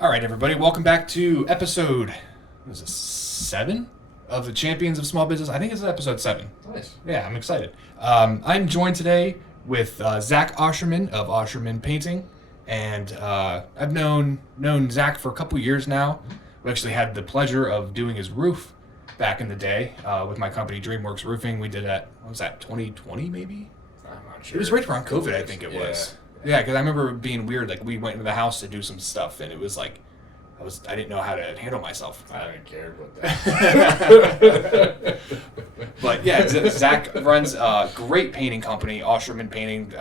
All right, everybody, welcome back to episode, what is this, 7 of the Champions of Small Business? I think it's episode 7. Nice. Yeah, I'm excited. I'm joined today with Zach Ausherman of Ausherman Painting, and I've known Zach for a couple years now. We actually had the pleasure of doing his roof back in the day with my company, DreamWorks Roofing. We did that, what was that, 2020 maybe? I'm not sure. It was right around COVID, I think it was. Yeah, because I remember it being weird. Like, we went into the house to do some stuff, and it was like, I didn't know how to handle myself. I didn't care about that. But yeah, Zach runs a great painting company, Ausherman Painting.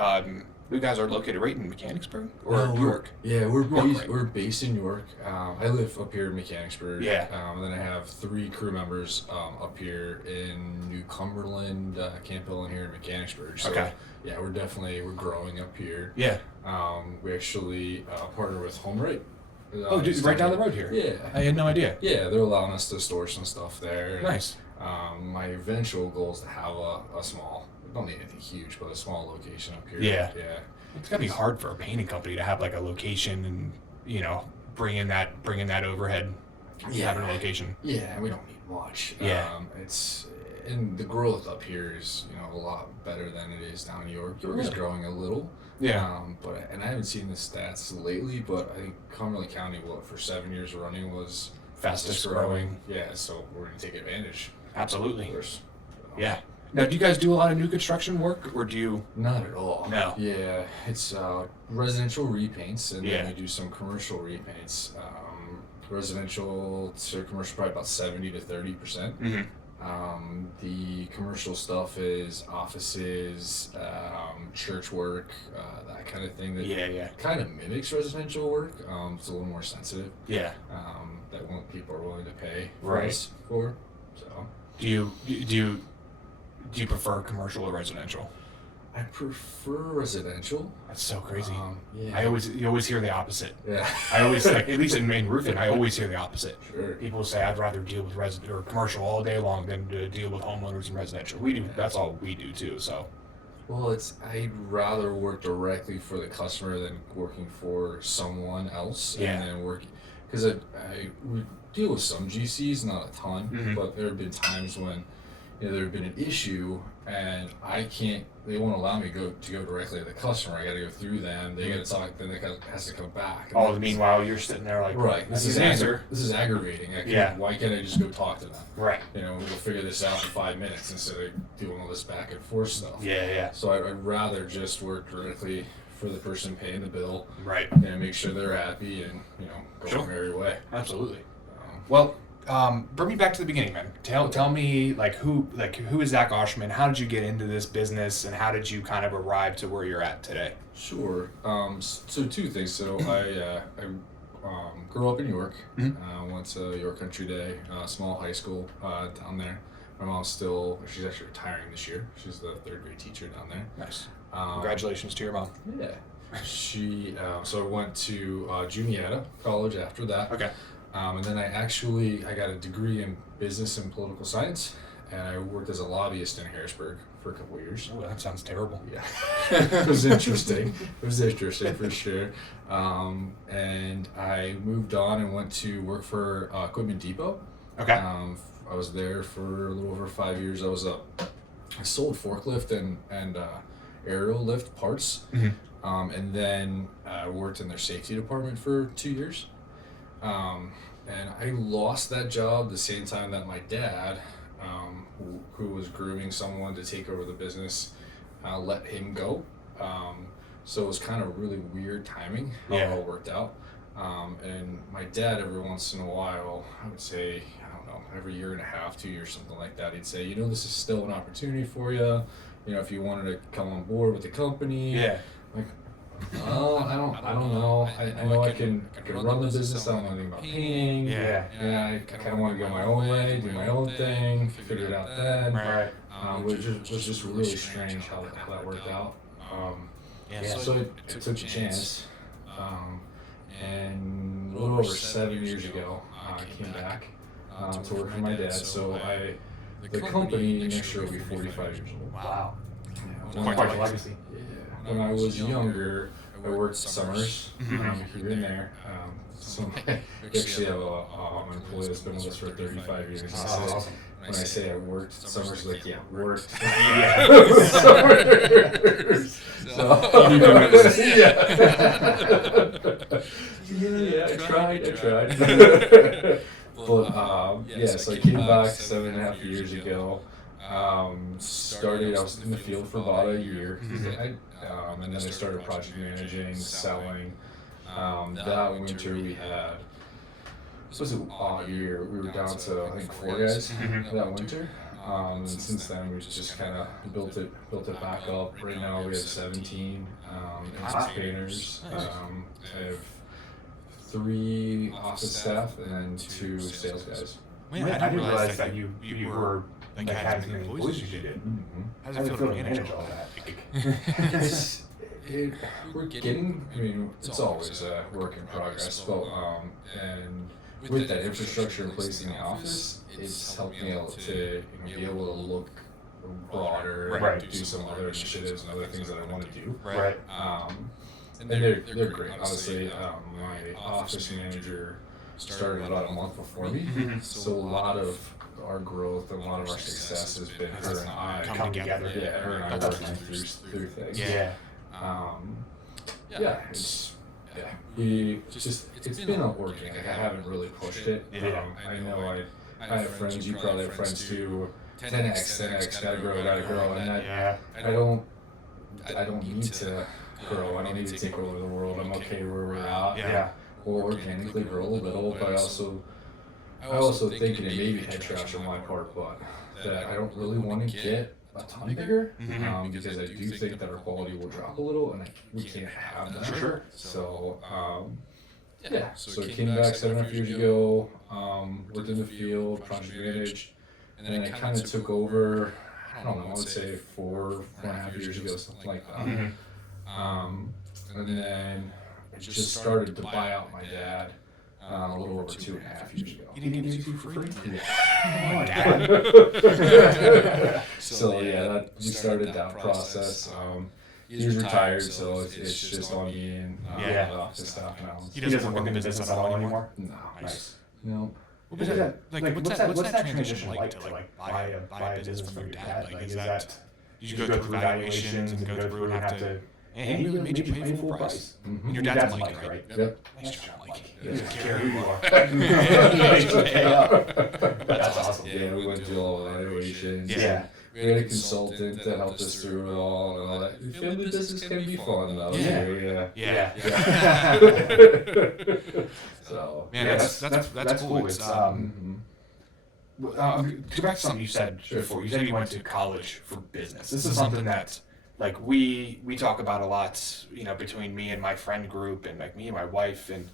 You guys are located right in Mechanicsburg or York? Yeah, we're York, based, right? we're based in York. I live up here in Mechanicsburg. Yeah. And then I have 3 crew members up here in New Cumberland, Cumberland here in Mechanicsburg. So, Okay. Yeah, we're growing up here. Yeah. We actually partner with HomeRight. Oh, dude, right down the road here. Yeah. I had no idea. Yeah, they're allowing us to store some stuff there. And, Nice. my eventual goal is to have a small, don't need anything huge, but a small location up here. Yeah. Yeah. It's gotta be hard for a painting company to have like a location and bring in that overhead. Yeah. Having a location. Yeah, we don't need much. Yeah. And the growth up here is a lot better than it is down in York. York is Really? growing a little. Yeah. And I haven't seen the stats lately, but I think Cumberland County, for 7 years running, was Fastest growing. Yeah, so we're gonna take advantage. Absolutely. Of course. So. Yeah. Now, do you guys do a lot of new construction work, or do you? Not at all. No. Yeah, it's residential repaints, and Yeah. then we do some commercial repaints. Residential to commercial, probably about 70 to 30%. Mm-hmm. The commercial stuff is offices, church work, that kind of thing. That Yeah. kind of mimics residential work. It's a little more sensitive. Yeah. That people are willing to pay Right. for. So Do you prefer commercial or residential? I prefer residential. That's so crazy. Yeah. You always hear the opposite. Yeah. I always at least in roofing, I always hear the opposite. Sure. People say I'd rather deal with resident or commercial all day long than to deal with homeowners and residential. We do. That's all we do too. So. Well, I'd rather work directly for the customer than working for someone else. Yeah. And then working, because we deal with some GCs, not a ton, Mhm. but there have been times when there have been an issue and they won't allow me to go directly to the customer. I got to go through them. They got to talk, then has to come back. And Oh, meanwhile you're sitting there like, right. This is answer. This is aggravating. Yeah. Why can't I just go talk to them? Right. We'll figure this out in 5 minutes instead of doing all this back and forth stuff. Yeah. So I'd rather just work directly for the person paying the bill Right. and make sure they're happy and go Sure. our merry way. Absolutely. Well, bring me back to the beginning, man. Tell me who is Zach Ausherman? How did you get into this business, and how did you kind of arrive to where you're at today? Sure. So 2 things. So I grew up in York. Mhm. Went to York Country Day, small high school down there. My mom's she's actually retiring this year. She's the 3rd grade teacher down there. Nice. Congratulations to your mom. Yeah. So I went to Juniata College after that. Okay. And then I got a degree in business and political science, and I worked as a lobbyist in Harrisburg for a couple of years. Oh, that sounds terrible. Yeah, it was interesting. It was interesting for sure. And I moved on and went to work for Equipment Depot. Okay. I was there for a little over 5 years. I sold forklift and aerial lift parts. Mm-hmm. And then I worked in their safety department for 2 years. And I lost that job the same time that my dad, who was grooming someone to take over the business, let him go. So it was kind of really weird timing how it all worked out. And my dad, every once in a while, I would say, I don't know, every year and a half, 2 years, something like that, he'd say, this is still an opportunity for you. If you wanted to come on board with the company. Yeah. Like, oh, I don't know. I know I can run the business. I don't know anything about painting. Yeah. I kind of want to go my own way, do my own thing, figure it out then. Right. Which was just really strange how that worked out. So I took a chance. And a little over 7 years ago, I came back to work for my dad. So the company next year will be 45 years old. Wow. When Quite a legacy. Yeah. When I was younger, I worked summers here and there. So I actually have an employee that's been with us for 35 years. That's awesome. When I say I worked summers, like, yeah, worked. Yeah. Summers. So, You know this. yeah, I tried. But, so I came back 7.5 years ago. Started, I was in the field for about a year. And then I started project managing, selling. That winter we had, this was an odd year. We were down to, I think, 4 guys that winter. And since then, we've just kind of built it back up. Right now, we have 17 painters. I have 3 office staff and then 2 sales guys. Man, I didn't realize that you were like had as many employees as you did. How does it feel to manage all that? We're getting, I mean, it's always a work in progress, but and with that infrastructure in place in the office, it's helped me out to be able to look broader, Right. and do some other initiatives and other things that I want to do. Right. And they're great. Honestly, my office manager started about a month before me, so a lot of our growth and a lot of our success has been her and I Come together. Yeah, her and I working through things. It's been working. Like, I haven't really pushed it. I know I have friends. You probably have friends too. 10x, gotta grow, and I don't need to grow. I don't need to take over the world. I'm okay where we're at. Or organically grow a little, but I also think, and it may be head trash on my part, but that I don't really want to get a ton bigger, because I do think that our quality will drop a little, and we can't have that. Sure. So, so I came back 7.5 years ago, worked in the field, project managed, and then I kind of took over, I don't know, I would say 4.5 years ago, something like that. And then I just started to buy out my dad. A little over 2.5 years ago. You didn't get it for free? Yeah. So we started that process. He's retired, so it's just on me and the office staff now. He doesn't work in the business at all anymore? No. Nice. No. What's that transition like to buy a business from your dad? Like, is that, did you go through valuations and go through and have to, and he really made you pay full price? And your dad's Mike, right? Yep. Nice job, Mike. Yeah. Care who you are. That's awesome. Yeah, we went through all the valuations. Yeah. We had a consultant that helped us through it all and all that. Family business can be fun though. Yeah. So Man, that's cool. It's go back to something you said before. You said you went to college for business. This is something that, like, we talk about a lot, between me and my friend group and, like, me and my wife. And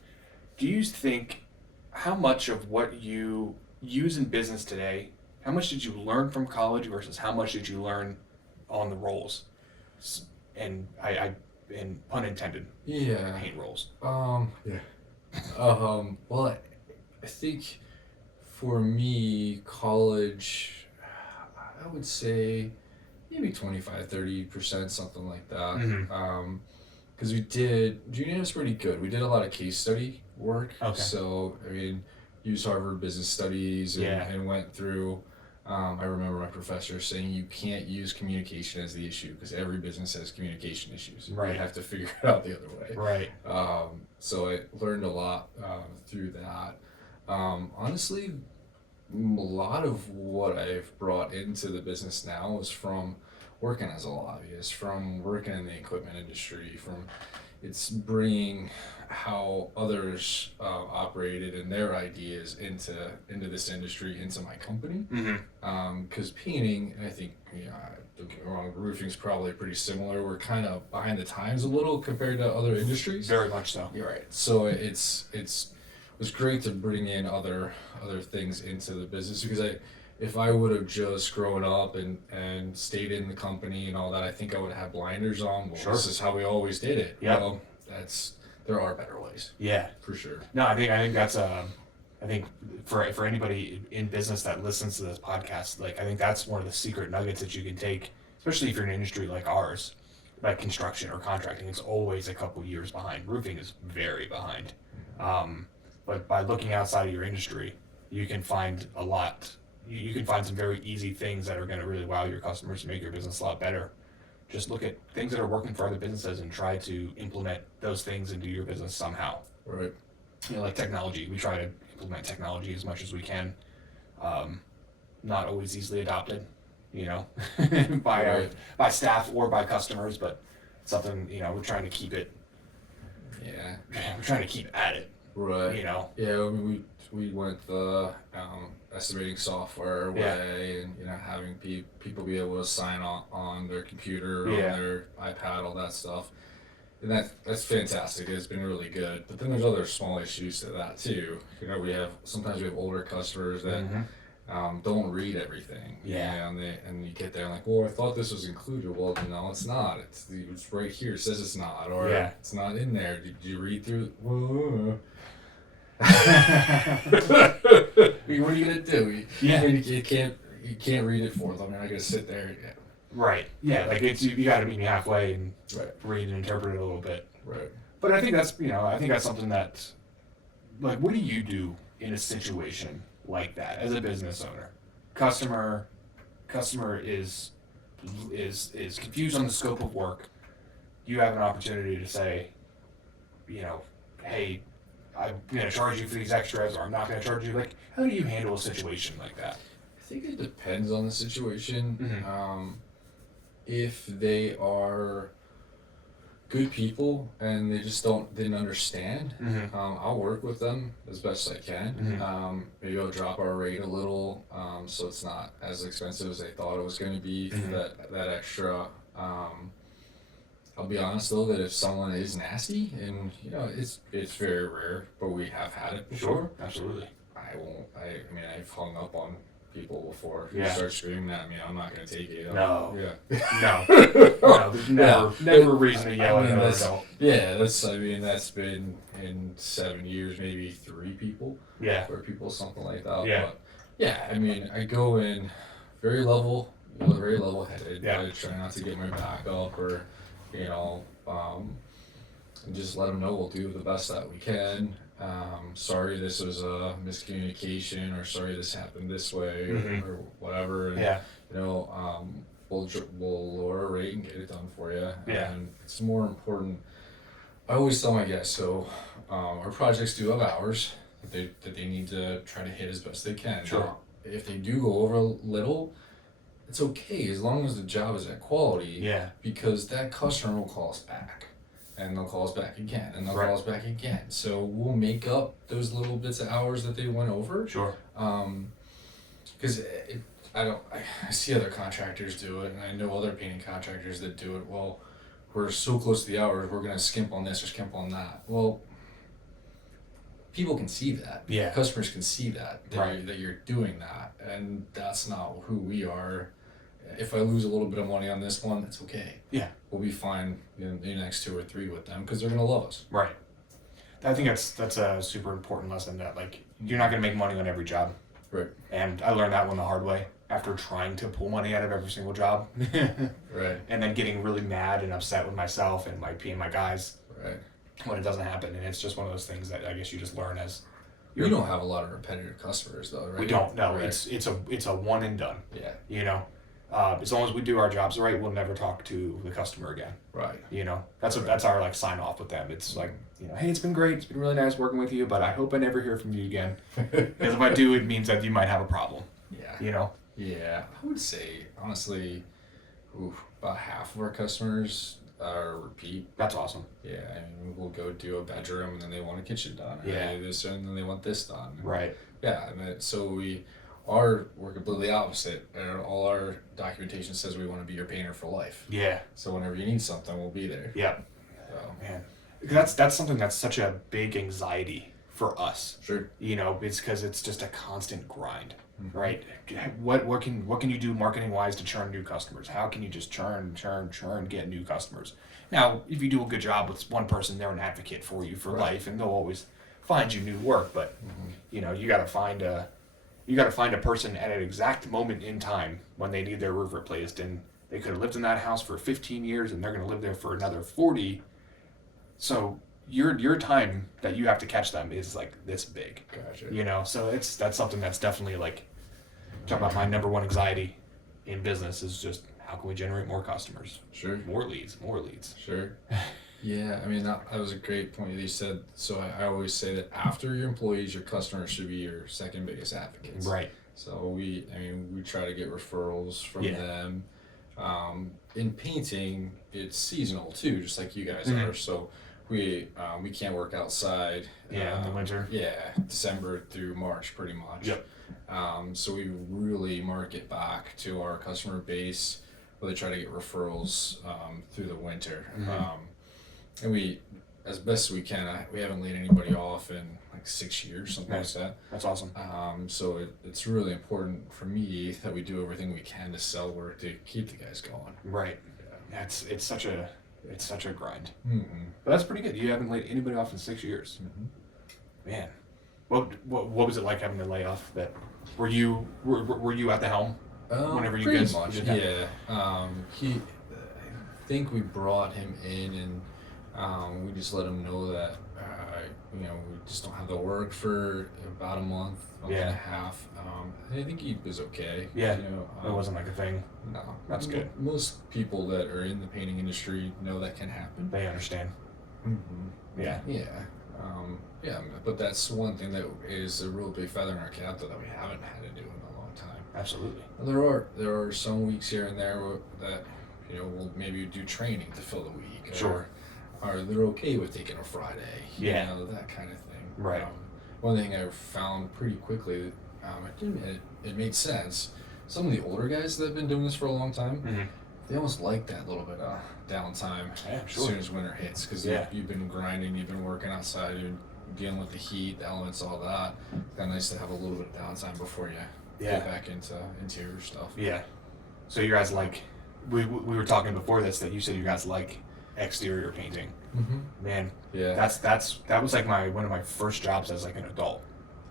do you think, how much of what you use in business today, how much did you learn from college versus how much did you learn on the rolls? And and pun intended. Paint rolls. Well, I think for me, college, I would say maybe 25-30%, something like that. Because junior was pretty good. We did a lot of case study work. Okay. So, I mean, used Harvard Business Studies and went through. I remember my professor saying you can't use communication as the issue because every business has communication issues. Right. You have to figure it out the other way. Right. So I learned a lot through that. Honestly, a lot of what I've brought into the business now is from working as a lobbyist, from working in the equipment industry, from it's bringing how others operated and their ideas into this industry, into my company. Because painting, and I think, don't get me wrong, roofing's probably pretty similar. We're kind of behind the times a little compared to other industries. Very much so. You're right. So it was great to bring in other things into the business because if I would have just grown up and stayed in the company and all that, I think I would have had blinders on. Well, This is how we always did it. Yeah. Well, there are better ways. Yeah. For sure. No, I think that's I think for anybody in business that listens to this podcast, like, I think that's one of the secret nuggets that you can take, especially if you're in an industry like ours, like construction or contracting, it's always a couple years behind. Roofing is very behind. But by looking outside of your industry, you can find a lot. You can find some very easy things that are going to really wow your customers to make your business a lot better. Just look at things that are working for other businesses and try to implement those things into your business somehow. Right. You know, like technology. We try to implement technology as much as we can. Not always easily adopted, you know, by staff or by customers, but something, you know, we're trying to keep it. Yeah. We're trying to keep at it. Right. You know. Yeah. I mean, we went the estimating software way, and having people be able to sign on their computer, on their iPad, all that stuff. And that's fantastic. It's been really good. But then there's other small issues to that too. Sometimes we have older customers that don't read everything. Yeah. And you get there and like, well, I thought this was included. Well, no, it's not. It's right here. It says it's not, or it's not in there. Did you read through? What are you gonna do? You can't read it for them. I gotta sit there. Yeah. Right. Yeah. Like you got to meet me halfway and read and interpret it a little bit. Right. But I think that's something that, like, what do you do in a situation like that as a business owner? Customer is confused on the scope of work. You have an opportunity to say, hey, I'm going to charge you for these extras, or I'm not going to charge you. Like, how do you handle a situation like that? I think it depends on the situation. Mm-hmm. If they are good people and they just didn't understand, I'll work with them as best I can. Maybe I'll drop our rate a little, so it's not as expensive as they thought it was going to be for that extra. I'll be honest though that if someone is nasty, and it's very rare, but we have had it before. Sure, absolutely. I've hung up on people before who Yeah. start screaming at me. I'm not going to take it. No. Yeah. No, there's never a reason to yell at another adult. Yeah, that's been in 7 years, maybe 3 people. Yeah. Or people, something like that. Yeah. But yeah, I go in very level-headed. Yeah. I try not to get my back up, or, and just let them know we'll do the best that we can. Sorry this was a miscommunication, or sorry this happened this way, or whatever. And, we'll lower our rate and get it done for you. Yeah. And it's more important. I always tell my guests, so our projects do have hours that they need to try to hit as best they can. Sure. Now, if they do go over a little, it's okay as long as the job is at quality. Yeah. Because that customer will call us back. And they'll call us back again, and they'll call us back again. So we'll make up those little bits of hours that they went over. Sure. Because I see other contractors do it, and I know other painting contractors that do it. Well, we're so close to the hours, we're gonna skimp on this or skimp on that. Well, people can see that. Yeah. Customers can see that you're doing that, and that's not who we are. If I lose a little bit of money on this one, that's okay. Yeah. We'll be fine in the next 2 or 3 with them because they're gonna love us. Right. I think that's a super important lesson, that like you're not gonna make money on every job. Right. And I learned that one the hard way after trying to pull money out of every single job. Right. And then getting really mad and upset with myself and my guys. Right. When it doesn't happen, and it's just one of those things that I guess you just learn as. We don't have a lot of repetitive customers though, right? We don't. No, right. It's a one and done. Yeah. As long as we do our jobs right, we'll never talk to the customer again. Right. That's our like sign off with them. It's like, hey, it's been great. It's been really nice working with you, but I hope I never hear from you again. Because if I do, it means that you might have a problem. Yeah. Yeah. I would say honestly, about half of our customers are repeat. That's awesome. Yeah. We'll go do a bedroom and then they want a kitchen done. Yeah. And then they want this done. Right. Yeah. So we're completely opposite, and all our documentation says we want to be your painter for life. Yeah. So whenever you need something, we'll be there. Yeah. So. Man, that's something that's such a big anxiety for us. Sure. It's because it's just a constant grind, right? What can you do marketing wise to churn new customers? How can you just churn, get new customers? Now, if you do a good job with one person, they're an advocate for you for life, and they'll always find you new work. But you got to find a person at an exact moment in time when they need their roof replaced, and They could have lived in that house for 15 years, and they're going to live there for another 40. So your time that you have to catch them is like this big. Gotcha. You know, so that's something that's definitely like, talk about my number one anxiety in business is just how can we generate more customers? Sure. More leads. Sure. Yeah, I mean, that was a great point that you said. So I always say that after your employees, your customers should be your second biggest advocates. Right. So we try to get referrals from Yeah. them. In painting, it's seasonal too, just like you guys Mhm. are. So we can't work outside. Yeah, in the winter. Yeah, December through March, pretty much. Yep. So we really market back to our customer base. Really try to get referrals through the winter. Mhm. And we, as best as we can, we haven't laid anybody off in like 6 years, something Nice. like that. That's awesome. So it's really important for me that we do everything we can to sell work to keep the guys going. Right. Yeah, it's such a grind. Mm-hmm. But that's pretty good. You haven't laid anybody off in 6 years. Mm-hmm. Man, what was it like having to lay off? That were you at the helm whenever you pretty guys much, did that? yeah. I think we brought him in and we just let him know that we just don't have the work for about a month and a half. I think he was okay. Yeah, it wasn't like a thing. No, That's good. Most people that are in the painting industry know that can happen. They understand. Mm-hmm. Yeah. Yeah, but that's one thing that is a real big feather in our cap that we haven't had to do in a long time. Absolutely. There are some weeks here and there that we'll maybe do training to fill the week. Sure. Or they're okay with taking a Friday. Yeah. That kind of thing. Right. One thing I found pretty quickly, it made sense. Some of the older guys that have been doing this for a long time, Mm-hmm. they almost like that little bit of downtime Yeah, as sure. soon as winter hits, because you've been grinding, you've been working outside, you're dealing with the heat, the elements, all that. It's kind of nice to have a little bit of downtime before you get back into interior stuff. Yeah. So you guys like, we were talking before this that you said you guys like exterior painting. Mm-hmm. Man, Yeah. that was like one of my first jobs as like an adult.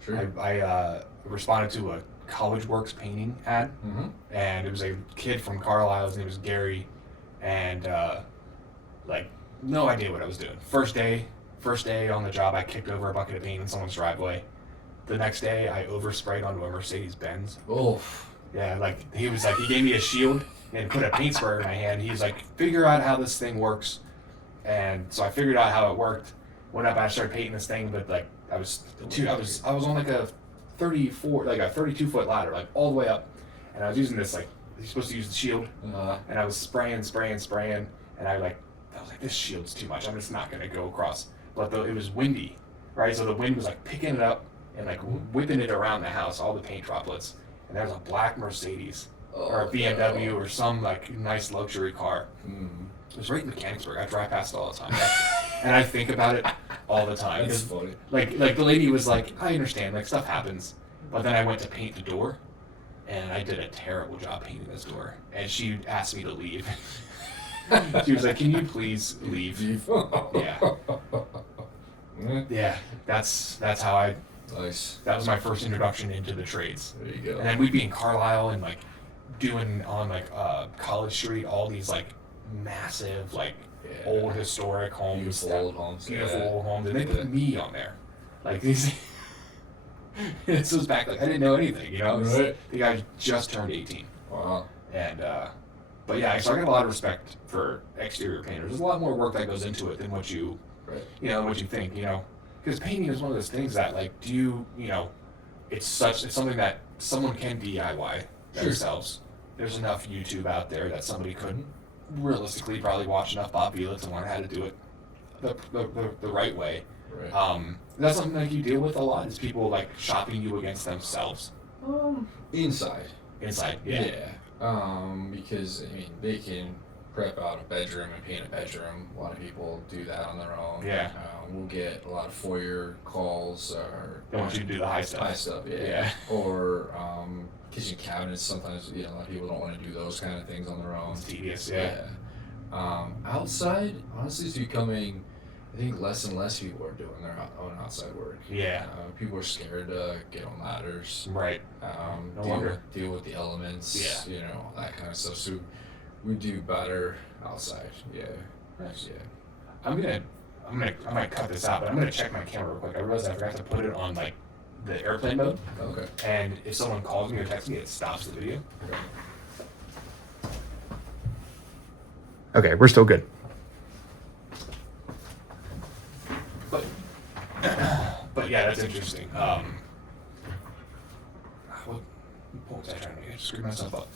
Sure. I responded to a College Works painting ad, Mm-hmm. and it was a kid from Carlisle. His name was Gary, and like no idea what I was doing. First day on the job, I kicked over a bucket of paint in someone's driveway. The next day, I oversprayed onto a Mercedes Benz. Oh. Yeah, like he gave me a shield and put a paint sprayer in my hand. He's like, figure out how this thing works, and so I figured out how it worked. Went up, I started painting this thing, but like I was on like a 32-foot ladder, like all the way up, and I was using this, like you're supposed to use the shield, and I was spraying, and I was like, this shield's too much. I'm just not gonna go across. But it was windy, right? So the wind was like picking it up and like whipping it around the house, all the paint droplets. And there was a black Mercedes or a BMW or some like nice luxury car. It was right in Mechanicsburg. I drive past it all the time, and I think about it all the time. That's funny. Like the lady was like, I understand, like stuff happens, but then I went to paint the door, and I did a terrible job painting this door, and she asked me to leave. She was like, "Can you please leave?" Yeah, that's how I. Nice. That was my first introduction into the trades. There you go. And then we'd be in Carlisle and like doing on like College Street all these like massive like old historic homes, Beautiful old homes. old homes, and they put me on there, like these. This was back like I didn't know anything, Right. The guy just turned 18. Wow. And but yeah, so I got a lot of respect for exterior painters. There's a lot more work that goes into it than what you what you think, because painting is one of those things that like it's something that someone can DIY themselves. There's enough YouTube out there that somebody could realistically probably watch enough Bob Vila to learn how to do it the right way. Right. That's something like you deal with a lot is people like shopping you against themselves. Inside. Yeah. Because they can prep out a bedroom and paint a bedroom. A lot of people do that on their own. Yeah. We'll get a lot of foyer calls or. They want you to do the high stuff. High stuff, yeah. Or kitchen cabinets. Sometimes a lot of people don't want to do those kind of things on their own. It's tedious. Yeah. Outside, honestly, it's becoming. I think less and less people are doing their own outside work. Yeah. People are scared to get on ladders. Right. No longer. Deal with the elements. Yeah. That kind of stuff. So we do better outside. Yeah. Nice. Yeah. I might cut this out, but I'm gonna check my camera real quick. I realized I forgot to put it on like the airplane mode, Okay. and if someone calls me or texts me, it stops the video. Okay, we're still good. But but yeah, that's interesting. What was I trying to do? I screwed myself up.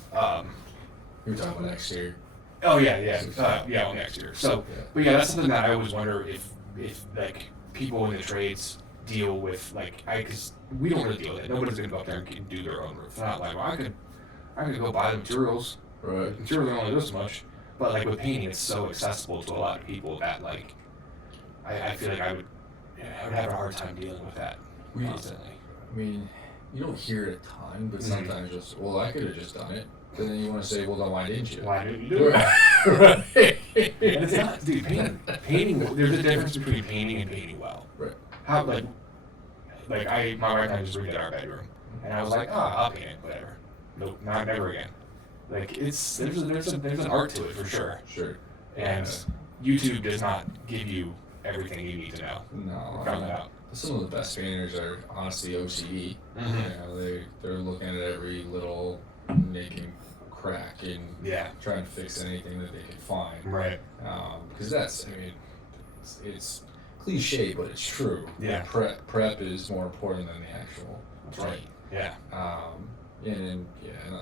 You were talking about next year. Oh yeah, well, next year. So, but yeah, that's something that I always wonder if like people in the trades deal with, like, because we don't really deal with it. Nobody's gonna go up there and do their own roof. It's not like, well, I could go buy the materials. Right. The materials are only this much, but like with painting, it's so accessible to a lot of people that like, I feel like I would have a hard time dealing with that constantly. I mean, you don't hear it a ton, but sometimes just, well, I could have just done it. And then you want to say, well, then why didn't you? Why didn't you do it? Right. And it's not, dude, painting, there's a difference between painting and painting well. Right. How, like my wife and I just redid our bedroom, and I was like, I'll paint it, whatever. Nope, never again. Like, there's an art to it for sure. Sure. And YouTube does not give you everything you need to know. No. Found that out. Some of the best painters are honestly OCD. Mm-hmm. You know, they're looking at every little nick and crack and trying to fix anything that they can find. Right. Because that's, I mean, it's cliche, but it's true. Yeah. Prep is more important than the actual paint. Yeah. And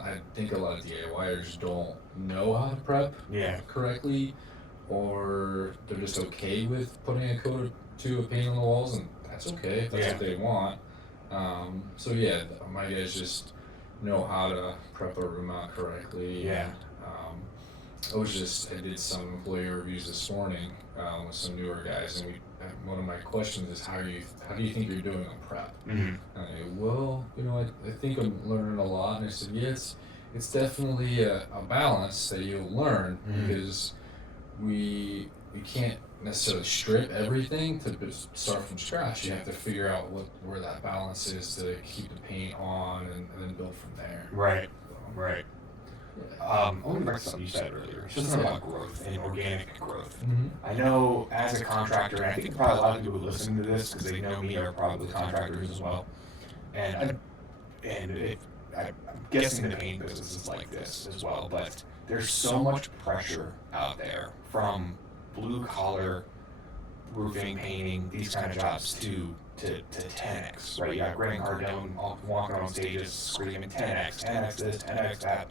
I think a lot of DIYers don't know how to prep correctly, or they're just okay with putting a coat or two of paint on the walls, and that's okay if that's what they want. So yeah, my guys just know how to prep a room out correctly. Yeah. I did some employee reviews this morning with some newer guys, and one of my questions is, how do you think you're doing on prep? Mm-hmm. And I go, well, I think I'm learning a lot. And I said, yes, it's definitely a balance that you'll learn, because we can't necessarily strip everything to start from scratch. You have to figure out where that balance is to keep the paint on, and then build from there. Right. Right. I want to bring something you said earlier. It's just about growth and organic growth. Mm-hmm. I know as a contractor, and I think probably a lot of people listening to this, because they know me, are probably contractors as well. And I'm guessing the paint business is like this as well, but there's so much pressure out there from blue collar roofing, painting, these kind of jobs to 10x, right? You got Grant Cardone walking on stages screaming 10x, 10x this, 10x that.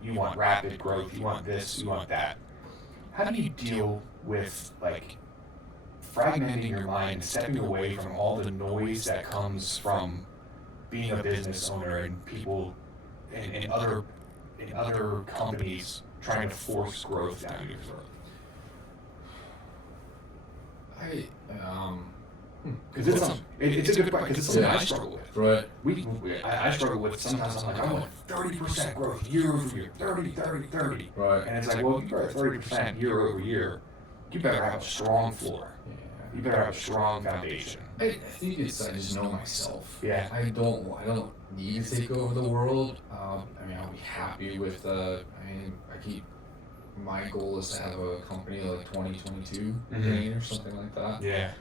You want rapid growth, you want this, you want that. How do you deal with, like, fragmenting your mind, stepping away from all the noise that comes from being a business owner and people and other companies trying to force growth down your throat? Because it's a good question, because it's something I struggle with. Right. I struggle with, sometimes I'm like, I want 30% growth year over year, 30. Right. And it's like, well, you better 30% year over year, you better have a strong floor. Yeah. You better have a strong foundation. I think I just know myself. Yeah. I don't need to take over the world. I'll be happy with my goal is to have a company like 2022 paint or something like that. Yeah.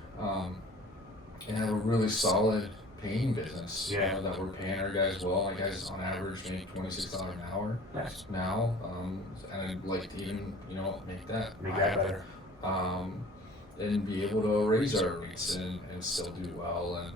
And have a really solid painting business. Yeah. That we're paying our guys well. My guys on average make $26 an hour. Nice. Now. And I'd like to even, make that better. And be able to raise our rates and still do well. And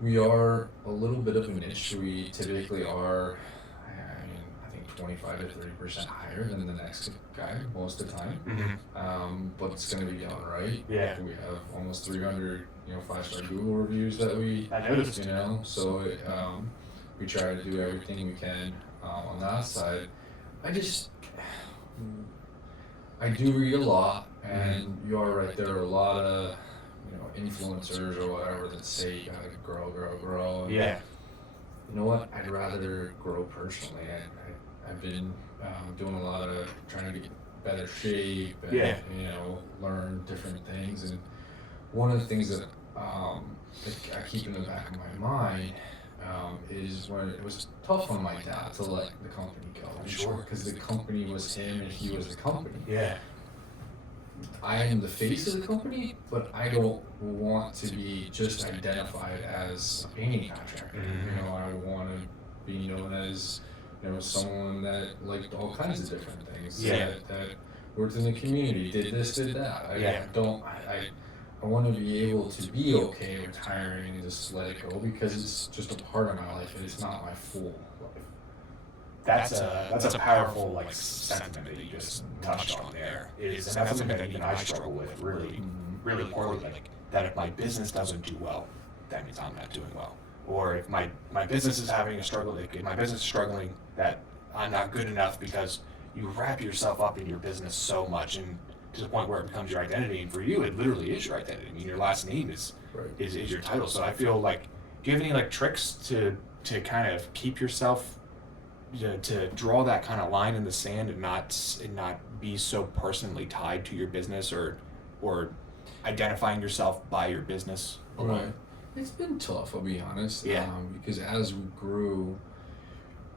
we are a little bit of a niche. We typically are, I think 25 to 30% higher than the next guy most of the time. Mm-hmm. But it's going to be done right. Yeah. We have almost 300, 5-star Google reviews that I noticed. So we try to do everything we can on that side. I do read a lot, and you are right. There are a lot of, influencers or whatever that say you gotta grow. And Yeah. You know what? I'd rather grow personally. I've been doing a lot of trying to get better shape and learn different things. And one of the things that I keep in the back of my mind is when it was tough on my dad to let the company go. Sure. Because the company was him and he was the company. Yeah. I am the face of the company, but I don't want to be just identified as a painting contractor. Mhm. I want to be known as, someone that liked all kinds of different things. Yeah. That worked in the community, did this, did that. I want to be able to be okay retiring and just let it go because it's just a part of my life and it's not my full life. That's a powerful like sentiment that you just touched on there. And that's something that even I struggle with really poorly. Like that if my business doesn't do well, that means I'm not doing well. Or if my business is having a struggle, like if my business is struggling, that I'm not good enough because you wrap yourself up in your business so much and to the point where it becomes your identity. And for you, it literally is your identity. I mean, your last name is your title. So I feel like, do you have any like tricks to kind of keep yourself to draw that kind of line in the sand and not be so personally tied to your business or identifying yourself by your business alone? Right. It's been tough, I'll be honest. Yeah. Because as we grew,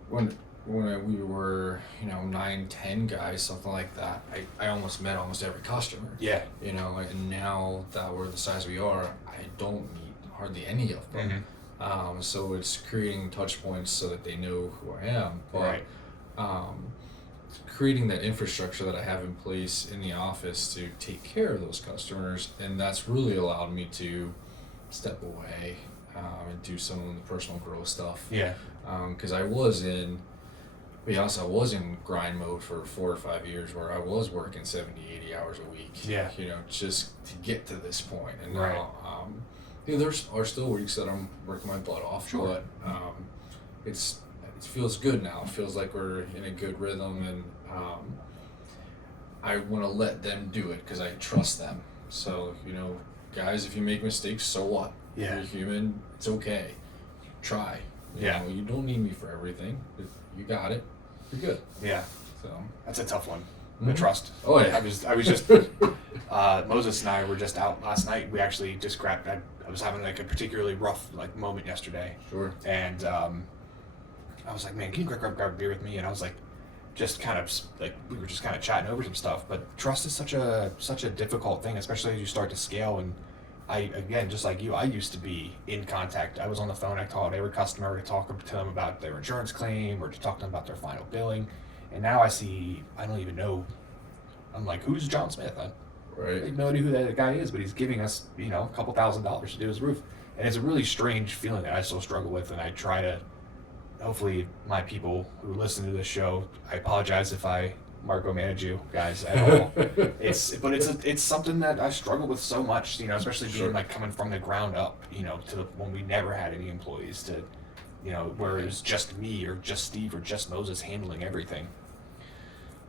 when we were 9, 10 guys, something like that, I almost met almost every customer. Yeah. And now that we're the size we are, I don't meet hardly any of them. Mm-hmm. So it's creating touch points so that they know who I am. But creating that infrastructure that I have in place in the office to take care of those customers, and that's really allowed me to step away and do some of the personal growth stuff. Yeah. Because I was in grind mode for 4 or 5 years where I was working 70, 80 hours a week. Yeah. Just to get to this point. And now, there are still weeks that I'm working my butt off. Sure. But it feels good now. It feels like we're in a good rhythm, and I want to let them do it because I trust them. So, guys, if you make mistakes, so what? Yeah. You're human. It's okay. Try. You don't need me for everything. You got it. You're good. Yeah. So That's a tough one. The trust. Oh yeah. I was just Moses and I were just out last night. We actually just grabbed. I was having like a particularly rough like moment yesterday. Sure. And I was like, man, can you grab a beer with me? And I was like, just kind of like we were just kind of chatting over some stuff. But trust is such a difficult thing, especially as you start to scale. And again, just like you, I used to be in contact. I was on the phone. I called every customer to talk to them about their insurance claim or to talk to them about their final billing. And now I don't even know. I'm like, who's John Smith? I have no idea who that guy is, but he's giving us, a couple $1,000s to do his roof. And it's a really strange feeling that I still struggle with. And I try to, hopefully my people who listen to this show, I apologize if I micromanage you guys at all. It's something that I struggle with so much, especially being like coming from the ground up, to when we never had any employees to, where it was just me or just Steve or just Moses handling everything.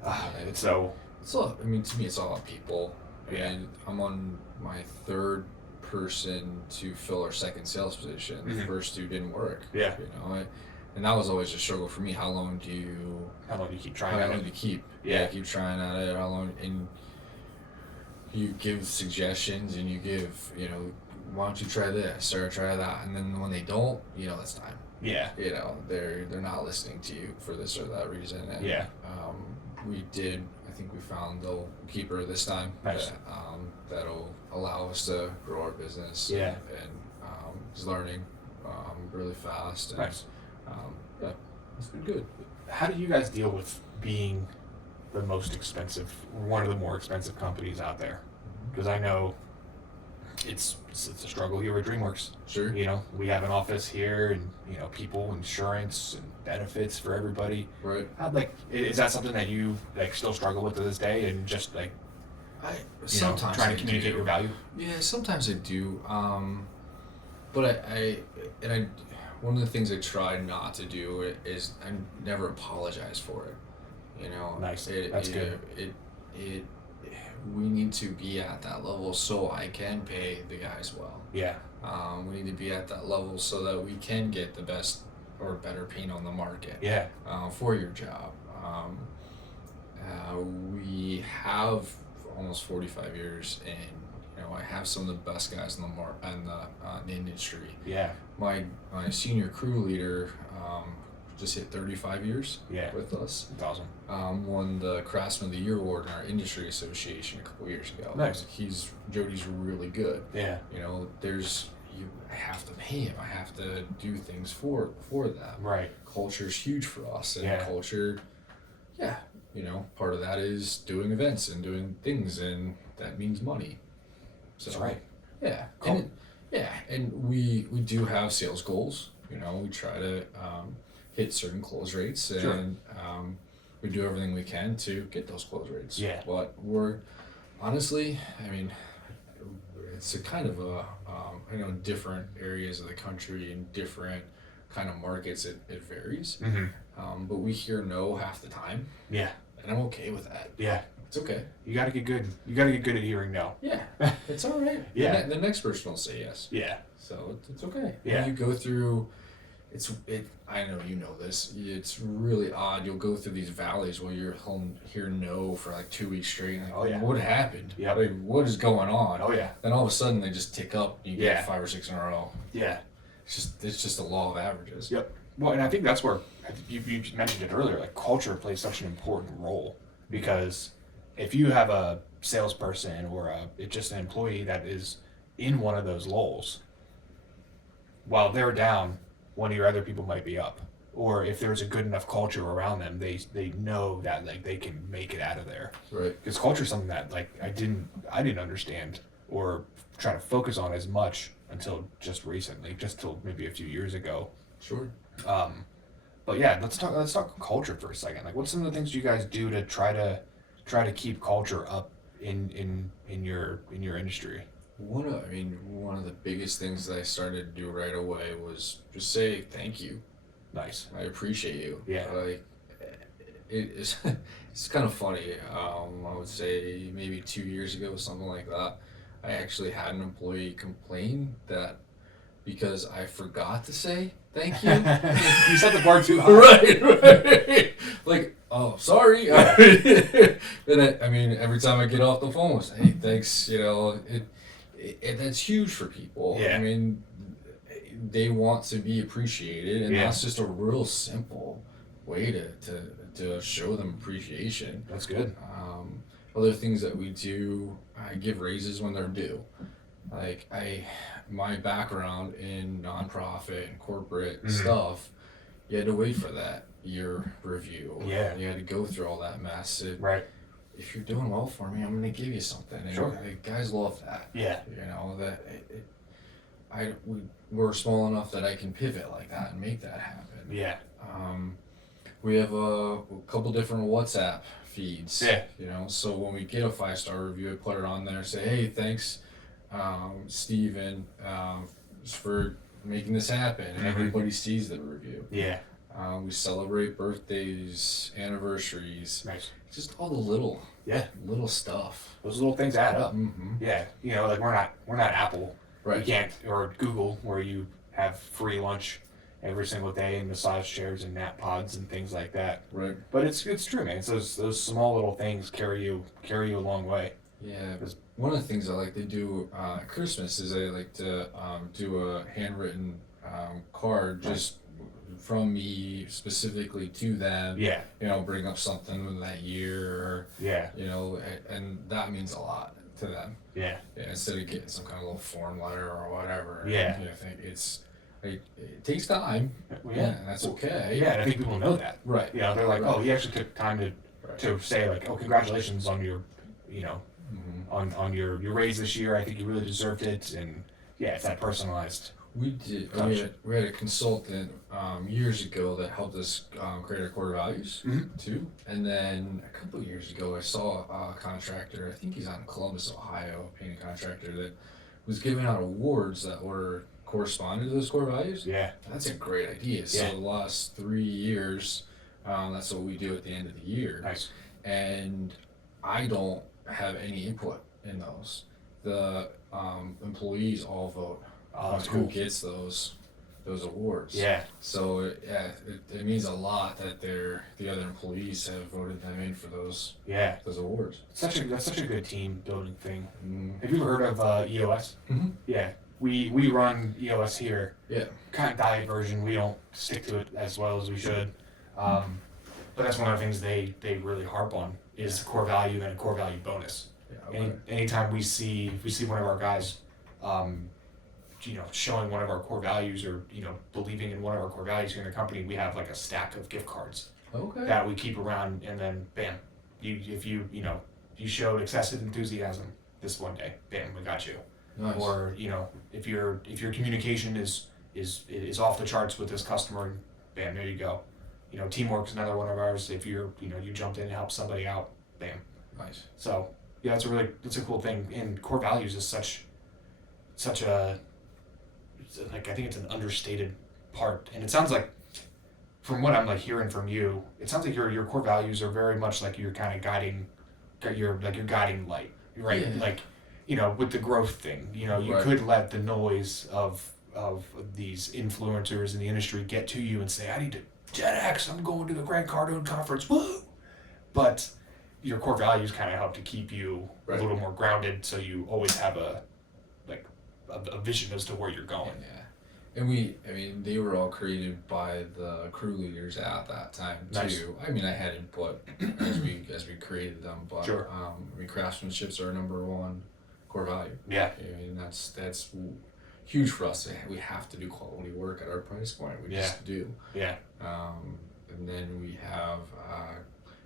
To me, it's all about people. And I'm on my 3rd person to fill our 2nd sales position. The first 2 didn't work. Yeah. And that was always a struggle for me. How long do you keep trying? How long do you keep? Keep trying at it. How long? And you give suggestions, and you give, why don't you try this or try that? And then when they don't, that's time. Yeah. They're not listening to you for this or that reason. And, I think we found the keeper this time. Nice. That'll allow us to grow our business. Yeah. And he's learning really fast. And, nice. It's been good. How do you guys deal with being the most expensive, one of the more expensive companies out there? Because I know it's a struggle here at DreamWorks. Sure. We have an office here, and people, insurance, and benefits for everybody. Right. Is that something that you still struggle with to this day, and just sometimes trying to communicate your value? Yeah, sometimes I do. But I one of the things I try not to do is I never apologize for it. Nice. That's good. We need to be at that level so I can pay the guys well. Yeah. We need to be at that level so that we can get the best or better paint on the market. Yeah. For your job. We have almost 45 years in You know, I have some of the best guys in the industry. Yeah. My senior crew leader just hit 35 years Yeah. with us. That's awesome. Won the Craftsman of the Year award in our industry association a couple years ago. Nice. Jody's really good. Yeah. You know, I have to pay him. I have to do things for that. Right. Culture's huge for us, and Yeah. culture. Yeah. You know, part of that is doing events and doing things, and that means money. So, That's right. Yeah. Cool. And we do have sales goals. You know, we try to hit certain close rates, and Sure. we do everything we can to get those close rates. Yeah. But we're honestly, I mean, it's a kind of a I know in different areas of the country in different kind of markets it varies. Mm-hmm. But we hear no half the time. Yeah. And I'm okay with that. Yeah. It's okay. You gotta get good. You gotta get good at hearing no. Yeah. It's all right. Yeah. The next person will say yes. Yeah. So it's okay. Yeah. And you go through, I know you know this, it's really odd. You'll go through these valleys where you're home, hear no for like 2 weeks straight. Like, Oh, yeah. What happened? Yep. Like, what is going on? Oh yeah. Then all of a sudden they just tick up. You get Yeah. 5 or 6 in a row. Yeah. It's just a law of averages. Yep. Well, and I think that's where you mentioned it earlier. Like culture plays such an important role because if you have a salesperson or just an employee that is in one of those lulls, while they're down, one of your other people might be up. Or if there's a good enough culture around them, they know that like they can make it out of there. Right. Because culture is something that like I didn't understand or try to focus on as much until just recently, just till maybe a few years ago. Sure. But yeah, let's talk culture for a second. Like, what's some of the things you guys do to try to keep culture up in your industry? One of the biggest things that I started to do right away was just say thank you. Nice. I appreciate you. Yeah. Like, it's kind of funny. I would say maybe 2 years ago, something like that. I actually had an employee complain that because I forgot to say thank you. You set the bar too high. Right. Like, oh, sorry. And every time I get off the phone, I say, hey, thanks. You know, that's huge for people. Yeah. I mean, they want to be appreciated, and Yeah. that's just a real simple way to show them appreciation. That's good. Other things that we do, I give raises when they're due. Like my background in nonprofit and corporate stuff, you had to wait for that year review. Yeah. You had to go through all that mess. Right. If you're doing well for me, I'm going to give you something. And Sure. like, guys love that. Yeah. You know, that we're small enough that I can pivot like that and make that happen. Yeah. We have a couple different WhatsApp feeds. Yeah. You know, so when we get a 5-star review, I put it on there. Say, hey, thanks, Steven, for making this happen. And everybody sees the review. Yeah. We celebrate birthdays, anniversaries. Nice. Just all the little stuff. Those little things add up. Mm-hmm. Yeah. You know, like we're not Apple. Right. You can't, or Google, where you have free lunch every single day and massage chairs and nap pods and things like that. Right. But it's true, man. It's those small little things carry you a long way. Yeah. One of the things I like to do at Christmas is I like to do a handwritten card just from me specifically to them. Yeah. You know, bring up something with that year, or, Yeah. you know, and that means a lot to them. Yeah. Yeah, instead of getting some kind of little form letter or whatever. Yeah. I think it takes time. Well, yeah. And that's okay. Yeah, and I think people know that. Right. You know, they're like, Right. oh, he actually took time to say like, oh, congratulations on your, you know, on your raise this year. I think you really deserved it, and yeah, it's that personalized. We did. Gotcha. We had a consultant years ago that helped us create our core values too. And then a couple of years ago, I saw a contractor. I think he's out in Columbus, Ohio, a painting contractor that was giving out awards that were corresponded to those core values. Yeah. That's a great idea. So the last 3 years, that's what we do at the end of the year. Nice. And I don't have any input in those. The employees all vote. Oh, that's Who cool. gets those those awards. Yeah. So it means a lot that the other employees have voted them in for those awards. That's such a good team building thing. Mm-hmm. Have you ever heard of EOS? Mm-hmm. Yeah. We run EOS here. Yeah. Kind of diet version. We don't stick to it as well as we should. But that's one of the things they really harp on is core value and a core value bonus. Yeah, okay. Anytime we see one of our guys, showing one of our core values or believing in one of our core values here in the company, we have like a stack of gift cards that we keep around, and then bam, if you showed excessive enthusiasm this one day, bam, we got you. Nice. Or if your communication is off the charts with this customer, bam, there you go. Teamwork's another one of ours. If you jumped in and helped somebody out, bam. Nice. So yeah, it's a cool thing. And core values is such a, like, I think it's an understated part. And it sounds like, from what I'm like hearing from you, it sounds like your core values are very much like your kind of guiding light, right? Yeah. Like, with the growth thing, you Right. could let the noise of these influencers in the industry get to you and say, I need to Gen X, I'm going to the Grant Cardone conference, woo! But your core values kind of help to keep you Right. a little more grounded, so you always have a vision as to where you're going. Yeah. And they were all created by the crew leaders at that time too. Nice. I had input as we created them, but Sure. craftsmanship's our number one core value. Yeah. That's huge for us. We have to do quality work at our price point. We just do. Yeah. And then we have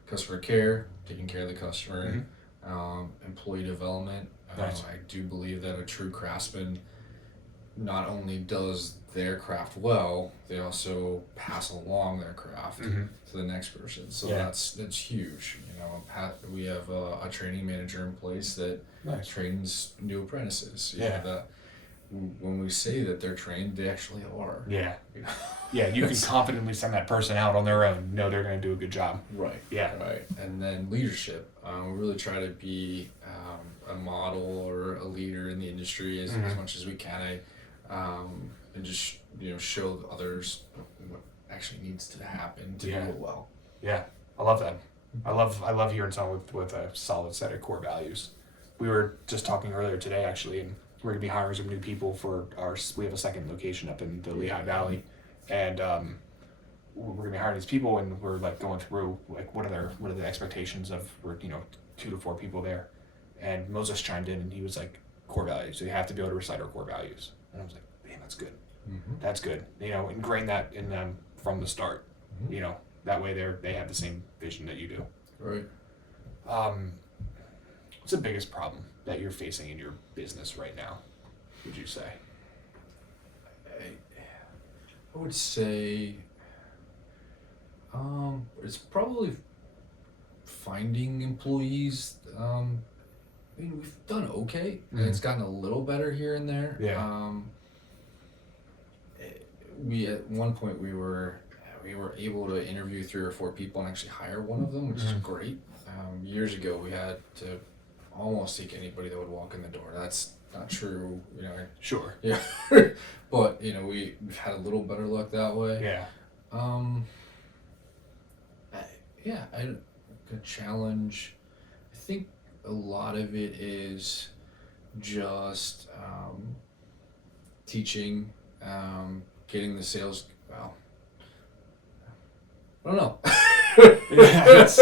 customer care, taking care of the customer, employee development. Nice. I do believe that a true craftsman not only does their craft well, they also pass along their craft to the next person. So that's huge. We have a training manager in place that trains new apprentices. That when we say that they're trained, they actually are. Yeah. Yeah, you can confidently send that person out on their own. Know they're going to do a good job. Right. Yeah. Right. And then leadership. We really try to be a model or a leader in the industry as much as we can. And just show others what actually needs to happen to do it well. Yeah, I love that. I love hearing someone with a solid set of core values. We were just talking earlier today, actually, and we're gonna be hiring some new people for we have a second location up in the Lehigh Valley, and we're gonna be hiring these people, and we're like going through like what are the expectations of 2 to 4 people there, and Moses chimed in and he was like, core values. So you have to be able to recite our core values, and I was like, man, that's good. That's good. Ingrain that in them from the start. That way they have the same vision that you do. Right. What's the biggest problem that you're facing in your business right now, would you say? I would say it's probably finding employees. We've done okay, and it's gotten a little better here and there. Yeah. We at one point we were able to interview 3 or 4 people and actually hire one of them, which is great. Years ago, we had to almost take anybody that would walk in the door. That's not true, Sure. Yeah, but we've had a little better luck that way. Yeah. A challenge. I think a lot of it is just teaching, getting the sales. Well, I don't know. It's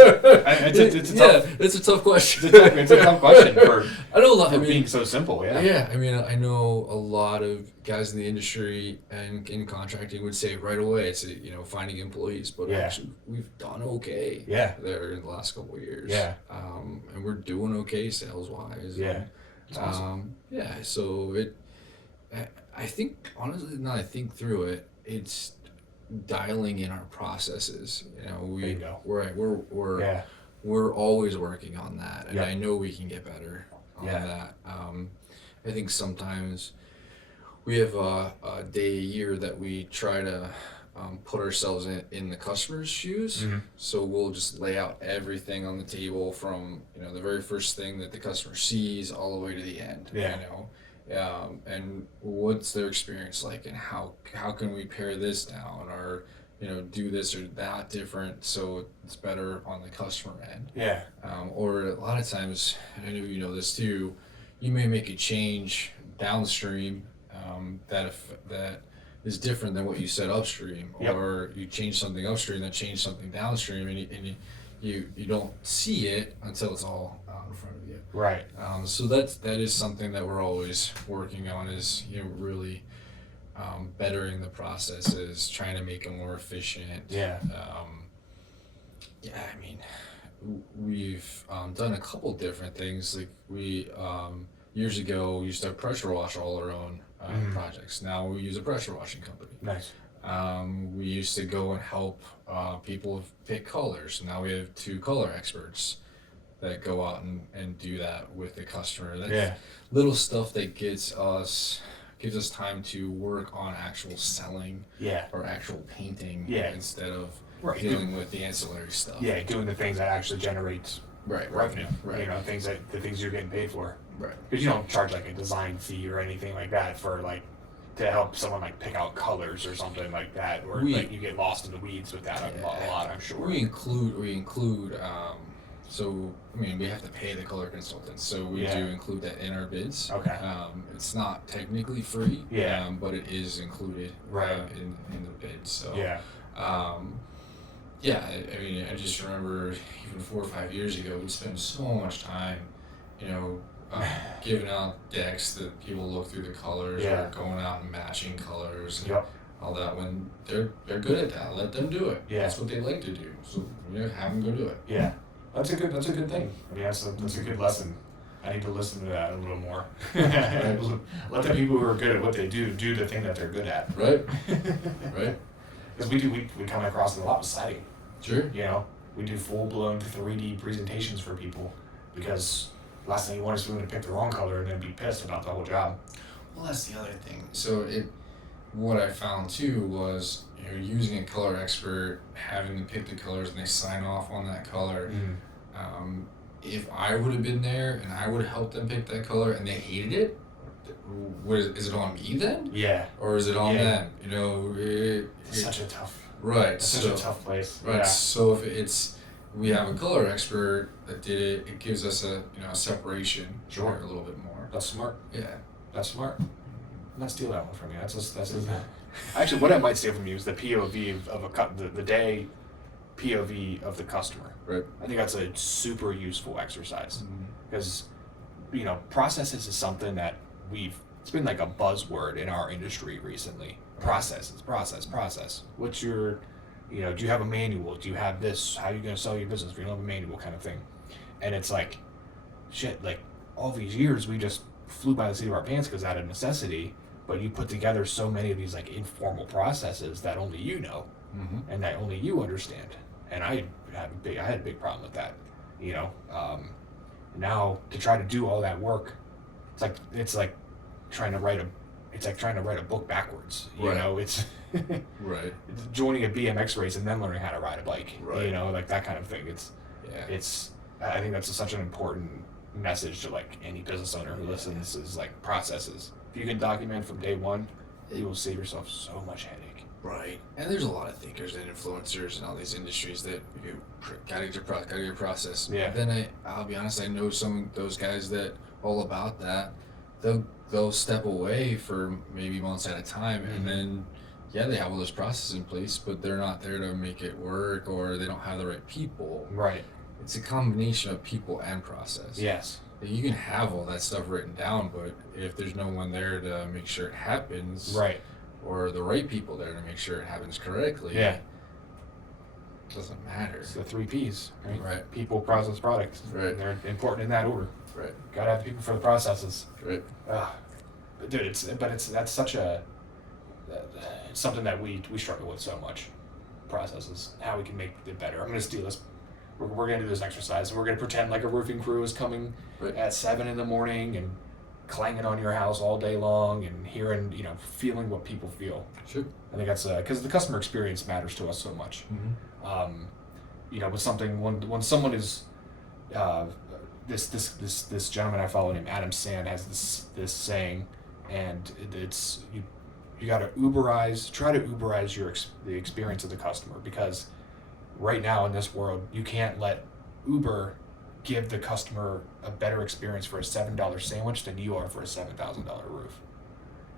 It's a tough question. It's a tough question for I know a lot. being so simple. Yeah. Yeah, I know a lot of guys in the industry and in contracting would say right away it's finding employees, but actually we've done okay. Yeah. There in the last couple of years. Yeah. And we're doing okay sales wise. Yeah. That's awesome. Yeah. So I think honestly, now I think through it, it's dialing in our processes. There you go. We're always working on that, and Yeah. I know we can get better on that. I think sometimes we have a day a year that we try to put ourselves in the customer's shoes. So we'll just lay out everything on the table from the very first thing that the customer sees all the way to the end. Yeah. And what's their experience like, and how can we pare this down, or do this or that different so it's better on the customer end. Yeah. Or a lot of times, I know you know this too, you may make a change downstream that is different than what you said upstream. Yep. Or you change something upstream that changed something downstream, and you don't see it until it's all out in front of you. Right. So that is something that we're always working on, is really bettering the processes, trying to make them more efficient. Yeah. I mean, we've done a couple different things. Like we years ago used to pressure wash all our own projects. Now we use a pressure washing company. Nice. We used to go and help people pick colors. Now we have 2 color experts that go out and do that with the customer. That's little stuff that gives us time to work on actual selling or actual painting instead of dealing with the ancillary stuff. Yeah, doing the things that actually generate revenue. Right. The things you're getting paid for. Right. Because you don't charge like a design fee or anything like that for like to help someone like pick out colors or something like that, or like you get lost in the weeds with that a lot, I'm sure. We include so I mean we have to pay the color consultants, so we do include that in our bids. Okay. It's not technically free, but it is included in the bid. So I mean, I just remember even 4 or 5 years ago, we'd spend so much time, giving out decks that people look through the colors, or going out and matching colors, and all that. When they're good at that, let them do it. That's what they like to do. So have them go do it. Yeah, that's a good thing. I mean, that's a good lesson. I need to listen to that a little more. Let the people who are good at what they do the thing that they're good at. Right. Because we come across it a lot with siding. Sure. We do full-blown 3D presentations for people because last thing you want is for them to pick the wrong color and then be pissed about the whole job. Well, that's the other thing. So what I found too was using a color expert, having them pick the colors and they sign off on that color. If I would have been there and I would have helped them pick that color and they hated it, is it on me then? Yeah. Or is it on them? It's such a tough. Right. It's such a tough place. Right. Yeah. So if we have a color expert that did it, it gives us a separation. Sure. A little bit more. That's smart. Yeah. That's smart. I'm not steal that one from you. That's actually what I might steal from you is the POV of the day POV of the customer. Right. I think that's a super useful exercise because processes is something that it's been like a buzzword in our industry recently. Process. What's your, do you have a manual? Do you have this? How are you going to sell your business if you don't have a manual, kind of thing? And it's like, shit, like all these years we just flew by the seat of our pants because out of necessity, but you put together so many of these like informal processes that only you know and that only you understand. And I had a big problem with that, now to try to do all that work, it's like trying to write a book backwards. It's right. It's joining a BMX race and then learning how to ride a bike. Right. Like that kind of thing. I think that's such an important message to like any business owner who listens is like processes. If you can document from day one, you will save yourself so much headache. Right. And there's a lot of thinkers and influencers in all these industries that gotta get your process. Yeah. Then I'll be honest, I know some of those guys that all about that. They'll step away for maybe months at a time, and then they have all those processes in place, but they're not there to make it work, or they don't have the right people. Right. It's a combination of people and process. Yes. You can have all that stuff written down, but if there's no one there to make sure it happens, right, or the right people there to make sure it happens correctly, it doesn't matter. It's the 3 Ps, right? Right. People, process, product. Right. They're important in that order. Right. Gotta have the people for the processes. Right. But dude, that's such a it's something that we struggle with so much. Processes, how we can make it better. I'm gonna steal this. We're gonna do this exercise, and we're gonna pretend like a roofing crew is coming at 7 a.m. and clanging on your house all day long and hearing, feeling what people feel. Sure. I think that's because the customer experience matters to us so much. With something when someone is this gentleman I follow named Adam Sand has this saying, and it's you got to try to Uberize the experience of the customer, because right now in this world you can't let Uber give the customer a better experience for a $7 sandwich than you are for a $7,000 roof,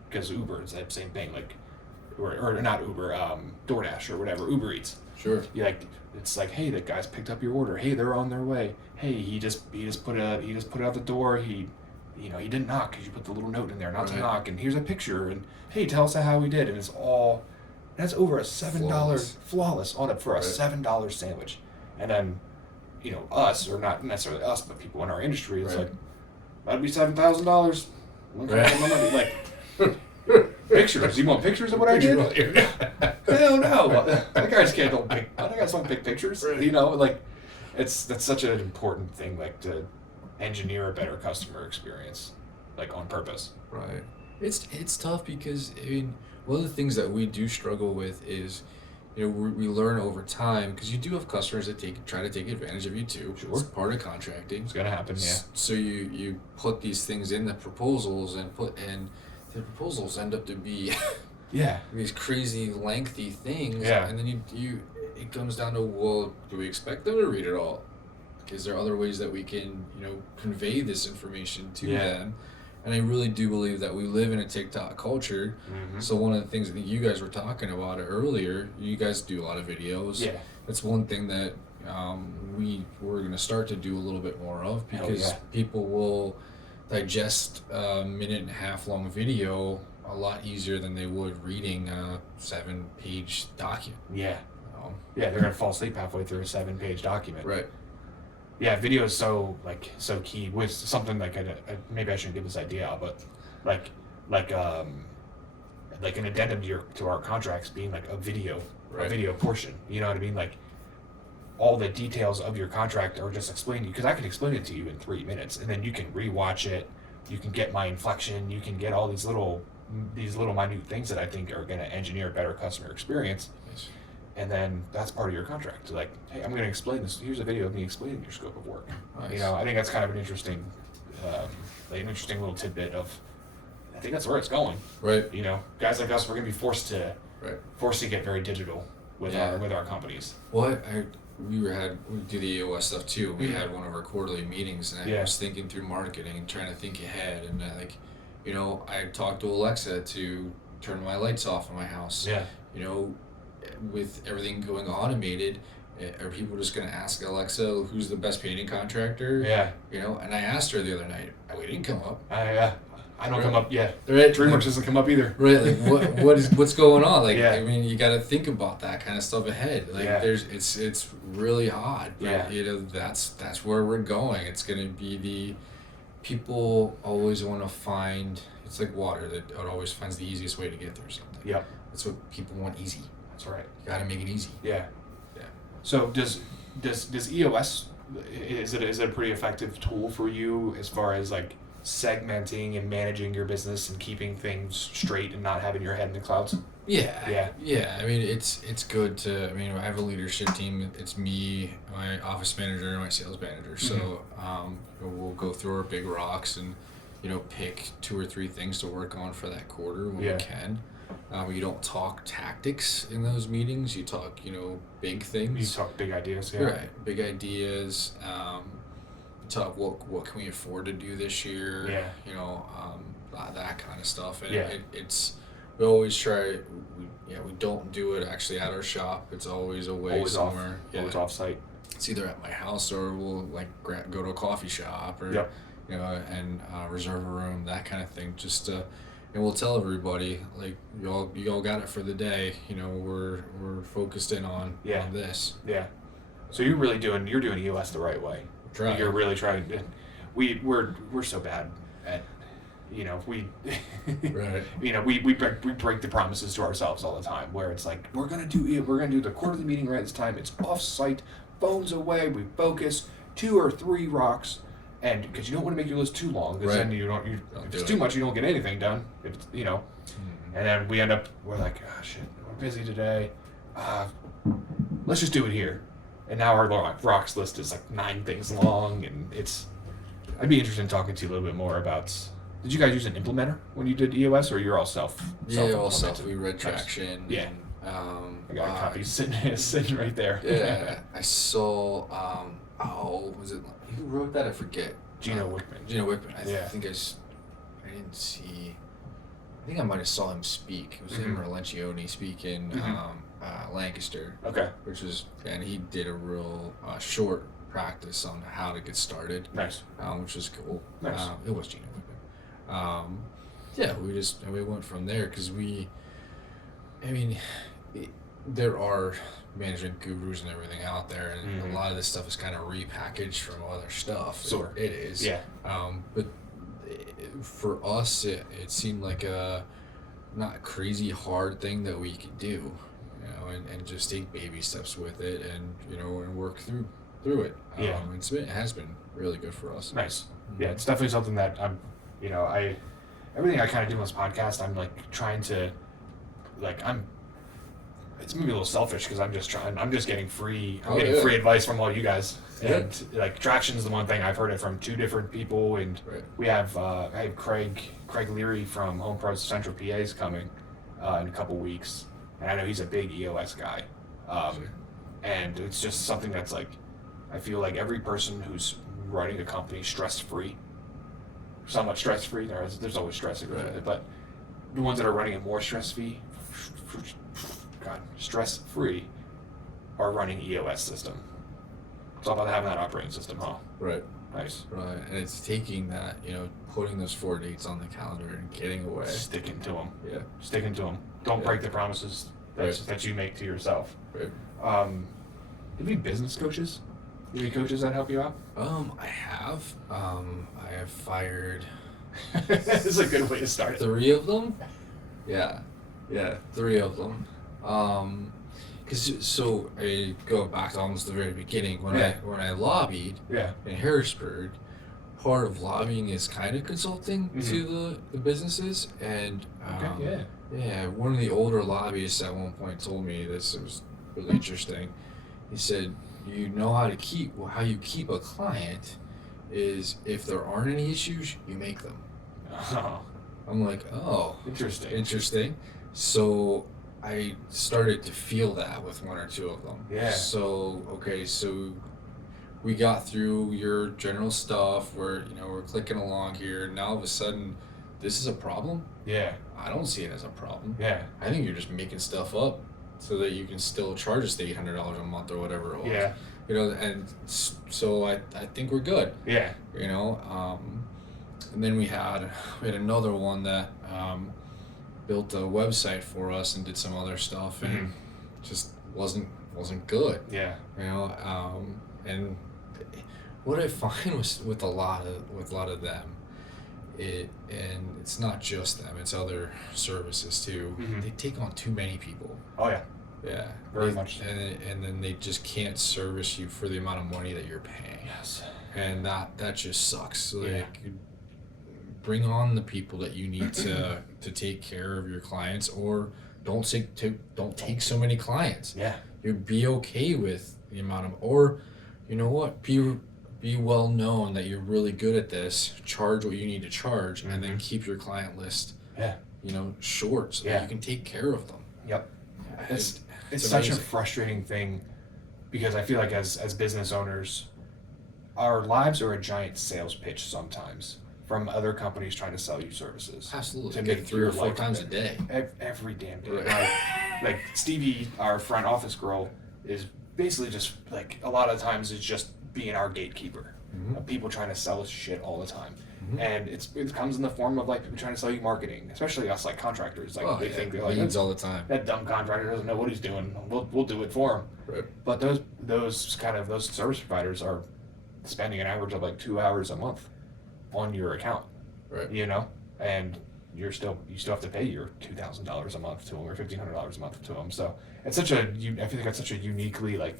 because Uber is that same thing, like or not Uber, DoorDash or whatever, Uber Eats. Sure. It's like, hey, the guys picked up your order. Hey, they're on their way. Hey, he just put it out the door. He didn't knock because you put the little note in there not to knock. And here's a picture. And hey, tell us how we did. And that's over a $7 flawless on it for a $7 sandwich. And then, us, or not necessarily us, but people in our industry, it's like, that'd be $7,000. Like. Pictures? You want pictures of what I did? Hell no! That guys don't pick pictures. Right. That's such an important thing, like to engineer a better customer experience, like on purpose. Right. It's tough because one of the things that we do struggle with is, we learn over time, because you do have customers that try to take advantage of you too. Sure. It's part of contracting. It's gonna happen. Yeah. So you put these things in the proposals and the proposals end up to be these crazy lengthy things, and then it comes down to, well, do we expect them to read it all? Is there other ways that we can convey this information to them? And I really do believe that we live in a TikTok culture. Mm-hmm. So one of the things that you guys were talking about earlier, you guys do a lot of videos. Yeah, that's one thing that we're going to start to do a little bit more of, because people will digest a 1.5-minute long video a lot easier than they would reading a 7-page document. Yeah. They're gonna fall asleep halfway through a 7-page document. Right. Yeah, video is so key. With something like maybe I shouldn't give this idea out, but like an addendum to our contracts being like a video portion. You know what I mean? Like, all the details of your contract are just explained to you, because I can explain it to you in 3 minutes, and then you can rewatch it. You can get my inflection. You can get all these little minute things that I think are going to engineer a better customer experience. Yes. And then that's part of your contract. Like, hey, I'm going to explain this. Here's a video of me explaining your scope of work. Nice. I think that's kind of an interesting little tidbit of. I think that's where it's going. Right. Guys like us, we're going to be forced to get very digital with our companies. Well, we do the EOS stuff too. We had one of our quarterly meetings, and I was thinking through marketing and trying to think ahead. And I talked to Alexa to turn my lights off in my house. Yeah. With everything going automated, are people just going to ask Alexa who's the best painting contractor? Yeah. And I asked her the other night. We didn't come up. I don't come up yet. Right. DreamWorks doesn't come up either. Right. Like what's going on? Like, you got to think about that kind of stuff ahead. Like, it's really hard. But, that's where we're going. It's going to be people always want to find. It's like water that always finds the easiest way to get through something. Yep. That's what people want, easy. That's right. You got to make it easy. Yeah. Yeah. So does EOS, is it a pretty effective tool for you as far as like segmenting and managing your business and keeping things straight and not having your head in the clouds? Yeah. It's good to. I have a leadership team. It's me, my office manager, and my sales manager. So we'll go through our big rocks and pick 2 or 3 things to work on for that quarter when we can. You don't talk tactics in those meetings. You talk big things. You talk big ideas. Yeah. Right. Big ideas. Talk what can we afford to do this year? Yeah. That kind of stuff. And we always try. We don't do it actually at our shop. It's always away somewhere. Always off site. It's either at my house or we'll go to a coffee shop or and reserve a room, that kind of thing. Just and we'll tell everybody like you all got it for the day. We're focused in on this. Yeah. So you're doing EOS the right way. Try. You're really trying to. We're so bad at. We break the promises to ourselves all the time, where it's like we're gonna do the quarterly meeting right this time. It's off site, phones away. We focus 2 or 3 rocks, and because you don't want to make your list too long, because then if it's too much, you don't get anything done. If it's, and then we're like, oh shit, we're busy today. Let's just do it here. And now our rocks list is like 9 things long, and it's I'd be interested in talking to you a little bit more about. Did you guys use an implementer when you did EOS, or you're all self? Yeah, all self. We read Traction. Yeah. And, I got a copy sitting right there. Yeah, I saw. Was it who wrote that? I forget. Gino Wickman. Gino Wickman. I think I didn't see. I think I might have saw him speak. It was him or Lencioni speaking Lancaster. Okay. And he did a real short practice on how to get started. Nice. Which was cool. Nice. It was Gino Wickman. We went from there because there are management gurus and everything out there, and a lot of this stuff is kind of repackaged from other stuff. Sure. It is. Yeah. But for us, it seemed like a not crazy hard thing that we could do, and just take baby steps with it, and work through it. Yeah. It has been really good for us. Nice. Yeah, it's definitely something that I'm, everything I kind of do on this podcast, I'm like trying to, it's maybe a little selfish because I'm just getting free advice from all you guys. Yeah. And like Traction's the one thing I've heard it from 2 different people, and we have I have Craig Leary from Home Pros Central PA's coming in a couple weeks, and I know he's a big EOS guy, and it's just something that's like, I feel like every person who's running a company stress-free, somewhat stress-free, there's always stress that goes with it, but the ones that are running it more stress-free are running EOS system. It's all about having that operating system, huh? Right. Nice. Right, and it's taking that, putting those 4 dates on the calendar and getting away. Sticking to them. Yeah. Sticking to them. Don't break the promises that you make to yourself. Right. Any business coaches? Any coaches that help you out? I have. I have fired. This is a good way to start it. 3 of them. Yeah, 3 of them. So I go back to almost the very beginning when I lobbied in Harrisburg. Part of lobbying is kind of consulting to the businesses, and one of the older lobbyists at one point told me this. It was really interesting. He said, how you keep a client is if there aren't any issues, you make them. Oh. I'm like, oh, interesting. So I started to feel that with 1 or 2 of them. Yeah. So we got through your general stuff. We're clicking along here. Now all of a sudden, this is a problem. Yeah. I don't see it as a problem. Yeah. I think you're just making stuff up so that you can still charge us the $800 a month or whatever it was. Yeah. And so I think we're good. Yeah. And then we had another one that built a website for us and did some other stuff, and just wasn't good. Yeah. And what I find with a lot of them, and it's not just them, it's other services too. They take on too many people. Oh yeah. Yeah. Very much. And then they just can't service you for the amount of money that you're paying. Yes. And that just sucks. So bring on the people that you need to take care of your clients, or don't take so many clients. Yeah. You'd be okay with the amount of, or be well known that you're really good at this, charge what you need to charge, and then keep your client list short so that you can take care of them. Yep. It's such a frustrating thing, because I feel like as business owners, our lives are a giant sales pitch sometimes from other companies trying to sell you services. Absolutely. To get make 3 or 4 times a day. Every damn day. Right. Like Stevie, our front office girl, is basically just like, a lot of times it's just being our gatekeeper of people trying to sell us shit all the time. And it comes in the form of like people trying to sell you marketing, especially us like contractors. Like they think they're like, leads all the time. That dumb contractor doesn't know what he's doing. We'll do it for him. Right. But those service providers are spending an average of like 2 hours a month on your account. Right. And you still have to pay your $2,000 a month to them, or $1,500 a month to them. So it's I feel like that's such a uniquely, like,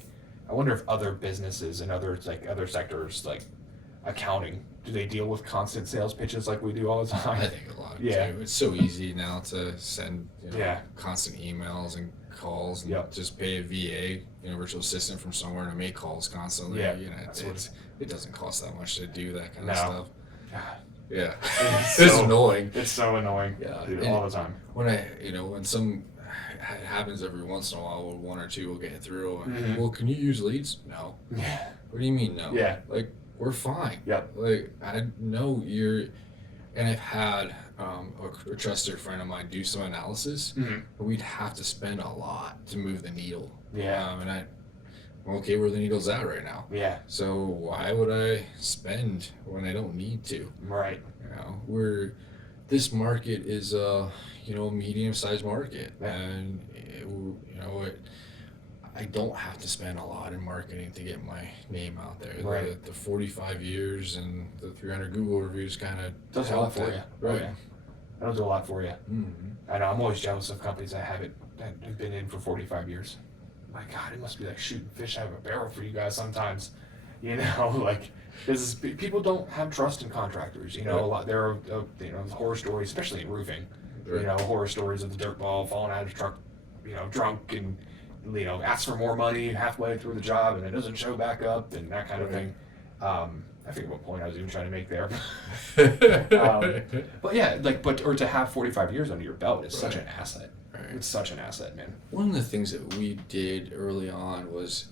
I wonder if other businesses and other sectors, like accounting, do they deal with constant sales pitches like we do all the time? I think a lot. Too. It's so easy now to send constant emails and calls and just pay a VA, virtual assistant from somewhere to make calls constantly. Yeah, it doesn't cost that much to do that kind of stuff. God. Yeah, It's annoying. It's so annoying. Yeah, dude, all the time. When some it happens every once in a while, one or two will get through. Mm-hmm. Well, can you use leads? No. Yeah. What do you mean no? Yeah. Like, we're fine. Yep. Like, I know and I've had a trusted friend of mine do some analysis. Mm-hmm. But we'd have to spend a lot to move the needle. Yeah. And I'm okay where the needle's at right now. Yeah. So why would I spend when I don't need to? Right. This market is a medium-sized market, and I don't have to spend a lot in marketing to get my name out there. Right. The 45 years and the 300 Google reviews kind of does a lot for you. Right. Yeah. That'll do a lot for you. Mm-hmm. I know. I'm always jealous of companies that have been in for 45 years. My God, it must be like shooting fish out of a barrel for you guys sometimes. Like people don't have trust in contractors. A lot. There are horror stories, especially in roofing. Right. Horror stories of the dirt ball falling out of his truck, drunk and asks for more money halfway through the job and it doesn't show back up and that kind of thing. I forget what point I was even trying to make there. But yeah, or to have 45 years under your belt is such an asset. Right. It's such an asset, man. One of the things that we did early on was,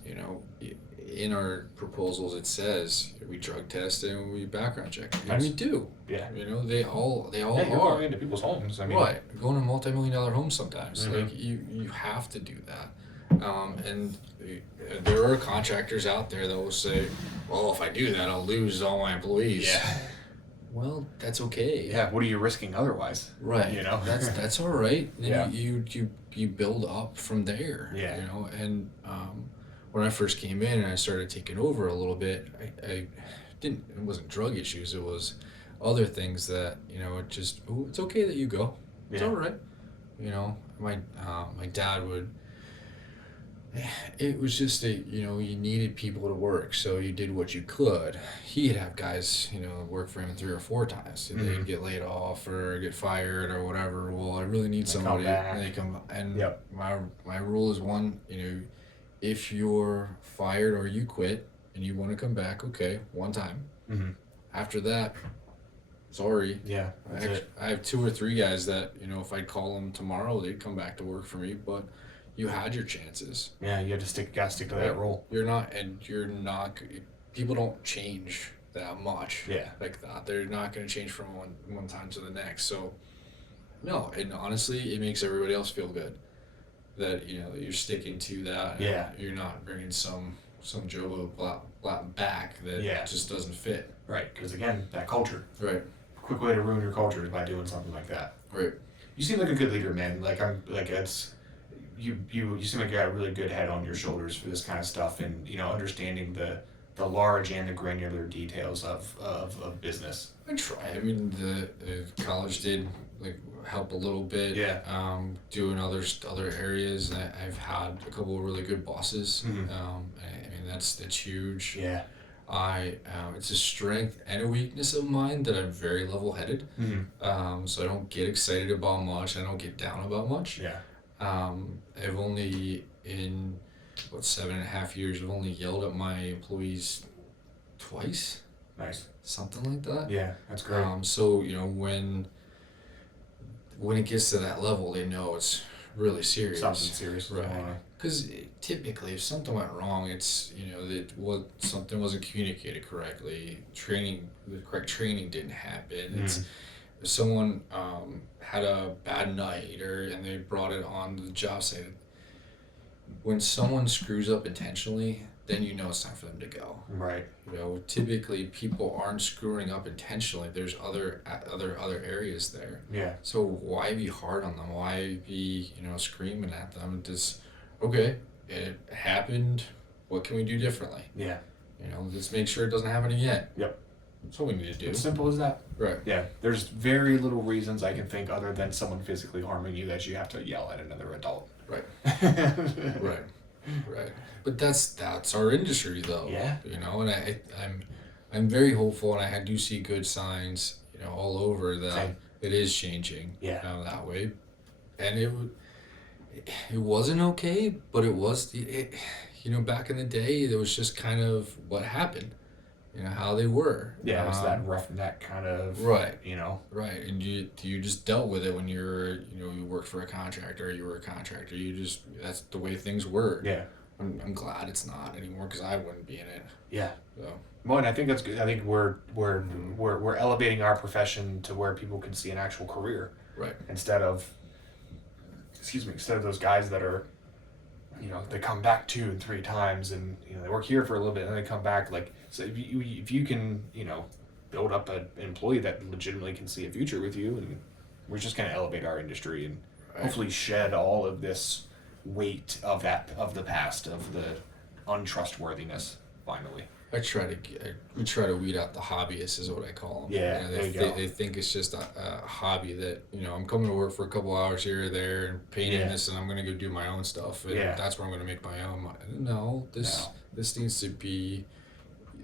in our proposals it says we drug test and we background check. And we do. Yeah. They all you're are. going into people's homes. Right. Going to multi-million-dollar homes sometimes. Mm-hmm. Like you have to do that. And there are contractors out there that will say, well, if I do that, I'll lose all my employees. Yeah. Well, that's okay. Yeah. What are you risking otherwise? Right. That's all right. Then Yeah. you build up from there. Yeah. And when I first came in and I started taking over a little bit, it wasn't drug issues. It was other things that it's okay that you go. It's all right. My dad would. It was just you needed people to work, so you did what you could. He'd have guys, work for him 3 or 4 times. Mm-hmm. They'd get laid off or get fired or whatever. Well, I really need somebody. And they come and my rule is one, if you're fired or you quit and you want to come back, okay, one time. Mm-hmm. After that, sorry. Yeah. I have 2 or 3 guys that, if I call them tomorrow, they'd come back to work for me, but you had your chances. Yeah, you have to stick to that role. You're not. People don't change that much. Yeah. Like that. They're not going to change from one time to the next. So, no. And honestly, it makes everybody else feel good that you're sticking to that. Yeah. And you're not bringing some Joe back that just doesn't fit. Right. Because again, that culture. Right. Quick way to ruin your culture is by doing something like that. Right. You seem like a good leader, man. You seem like you got a really good head on your shoulders for this kind of stuff, and understanding the large and the granular details of business. I try. I mean, the college did help a little bit. Yeah. Doing other areas. I've had a couple of really good bosses. Mm-hmm. I mean that's huge. Yeah. It's a strength and a weakness of mine that I'm very level-headed. Mm-hmm. So I don't get excited about much. I don't get down about much. Yeah. I've only in 7.5 years, I've only yelled at my employees twice. Nice. Something like that. Yeah, that's great. So when it gets to that level, they know it's really serious. Something serious. Right. Because typically, if something went wrong, it's something wasn't communicated correctly. The correct training didn't happen. Mm. It's if someone had a bad night and they brought it on the job site. When someone screws up intentionally, then it's time for them to go. Right. Typically people aren't screwing up intentionally. There's other areas there. Yeah. So why be hard on them? Why be screaming at them? Just okay, it happened. What can we do differently? Yeah. Let's make sure it doesn't happen again. Yep. That's what we need to do. As simple as that. Right. Yeah. There's very little reasons I can think other than someone physically harming you that you have to yell at another adult. Right. Right. But that's our industry though. Yeah. And I'm very hopeful, and I do see good signs, all over that. Same. It is changing. Yeah. That way, and it wasn't okay, but back in the day, it was just kind of what happened, how they were. Yeah, it was that roughneck kind of, right, you know. right, and you just dealt with it when you worked for a contractor, or you were a contractor. That's the way things were. Yeah. I'm glad it's not anymore, because I wouldn't be in it. Yeah. So. Well, and I think that's good. I think we're elevating our profession to where people can see an actual career. Right. Instead of those guys that are, they come back 2 and 3 times, and they work here for a little bit and then they come back. Like, so if you can build up an employee that legitimately can see a future with you, and we're just going to elevate our industry and hopefully shed all of this weight of the past, of the untrustworthiness finally. We try to weed out the hobbyists, is what I call them. Yeah, they think it's just a hobby that I'm coming to work for a couple hours here or there and painting this, and I'm gonna go do my own stuff, and that's where I'm gonna make my own money. No, this needs to be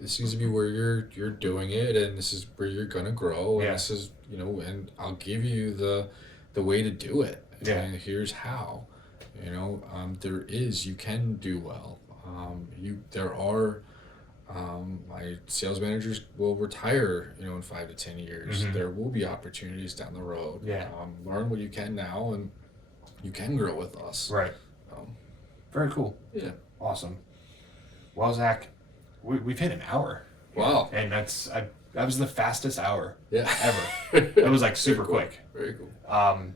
where you're doing it, and this is where you're gonna grow, and this is and I'll give you the way to do it. And here's how. You can do well. There are. My sales managers will retire, in 5 to 10 years. Mm-hmm. There will be opportunities down the road. Yeah. Learn what you can now, and you can grow with us. Right. Very cool. Yeah. Awesome. Well, Zach, we've hit an hour. Wow. And that was the fastest hour. Yeah. Ever. It was like super quick. Very cool.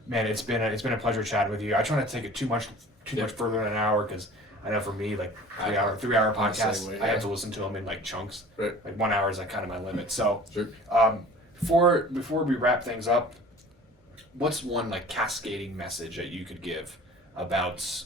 Man, it's been a pleasure chatting with you. I try not to take it too much further than an hour, because I know for me, like 3-hour podcasts, I have to listen to them in like chunks. Right. Like 1 hour is like kind of my limit. So, sure. Before we wrap things up, what's one like cascading message that you could give about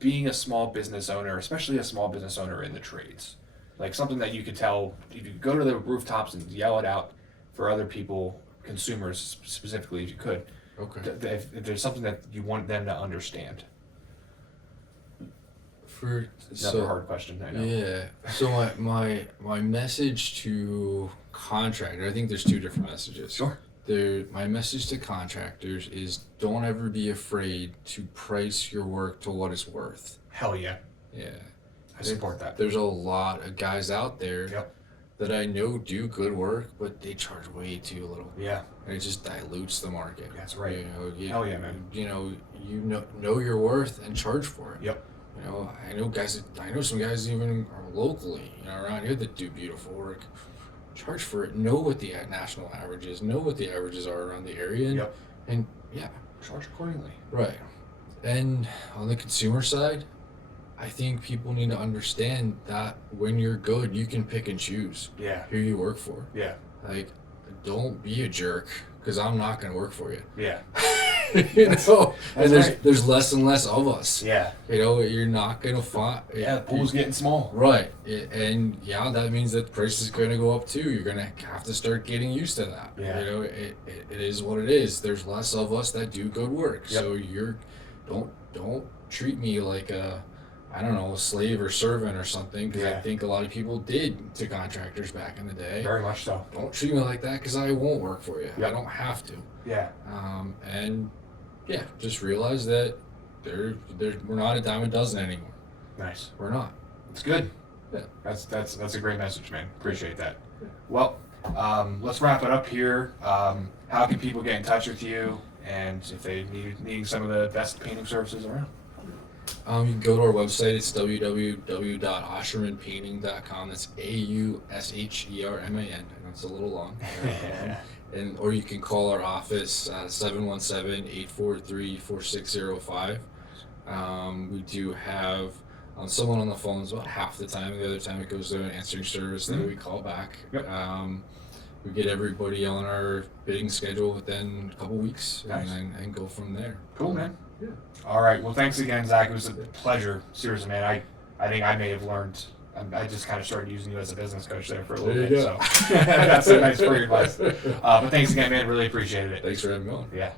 being a small business owner, especially a small business owner in the trades? Like something that you could tell, if you could go to the rooftops and yell it out for other people, consumers specifically, if you could. Okay. If there's something that you want them to understand. Another hard question, I know. Yeah. So my message to contractors, I think there's 2 different messages. Sure. My message to contractors is, don't ever be afraid to price your work to what it's worth. Hell yeah. Yeah. I support that. There's a lot of guys out there that I know do good work, but they charge way too little. Yeah. And it just dilutes the market. That's right. Hell yeah, man. You know your worth and charge for it. Yep. I know some guys even locally, around here that do beautiful work. Charge for it. Know what the national average is. Know what the averages are around the area. And charge accordingly. Right. And on the consumer side, I think people need to understand that when you're good, you can pick and choose. Yeah. Who you work for. Yeah. Like, don't be a jerk, because I'm not going to work for you. Yeah. And there's less and less of us. Yeah. You're not gonna find. Yeah, the pool's getting small. Right, and that means that the price is gonna go up too. You're gonna have to start getting used to that. Yeah. It is what it is. There's less of us that do good work. Yep. So don't treat me like a slave or servant or something, because I think a lot of people did to contractors back in the day. Very much so. Don't treat me like that, because I won't work for you. Yep. I don't have to. Yeah. Just realize that we're not a dime a dozen anymore. Nice. We're not. It's good. Yeah. That's a great message, man. Appreciate that. Well, let's wrap it up here. How can people get in touch with you, and if they need some of the best painting services around? You can go to our website. It's www.aushermanpainting.com. That's AUSHERMAN. It's a little long. Or you can call our office 717-843-4605. We do have someone on the phones about half the time. The other time it goes to an answering service that we call back. Yep. We get everybody on our bidding schedule within a couple weeks. Nice. and go from there. Cool, man. Yeah. All right. Well, thanks again, Zach. It was a pleasure. Seriously, man. I think I may have learned. I just kind of started using you as a business coach there for a little bit. So that's a nice for your advice. But thanks again, man. Really appreciated it. Thanks for having me on. Yeah.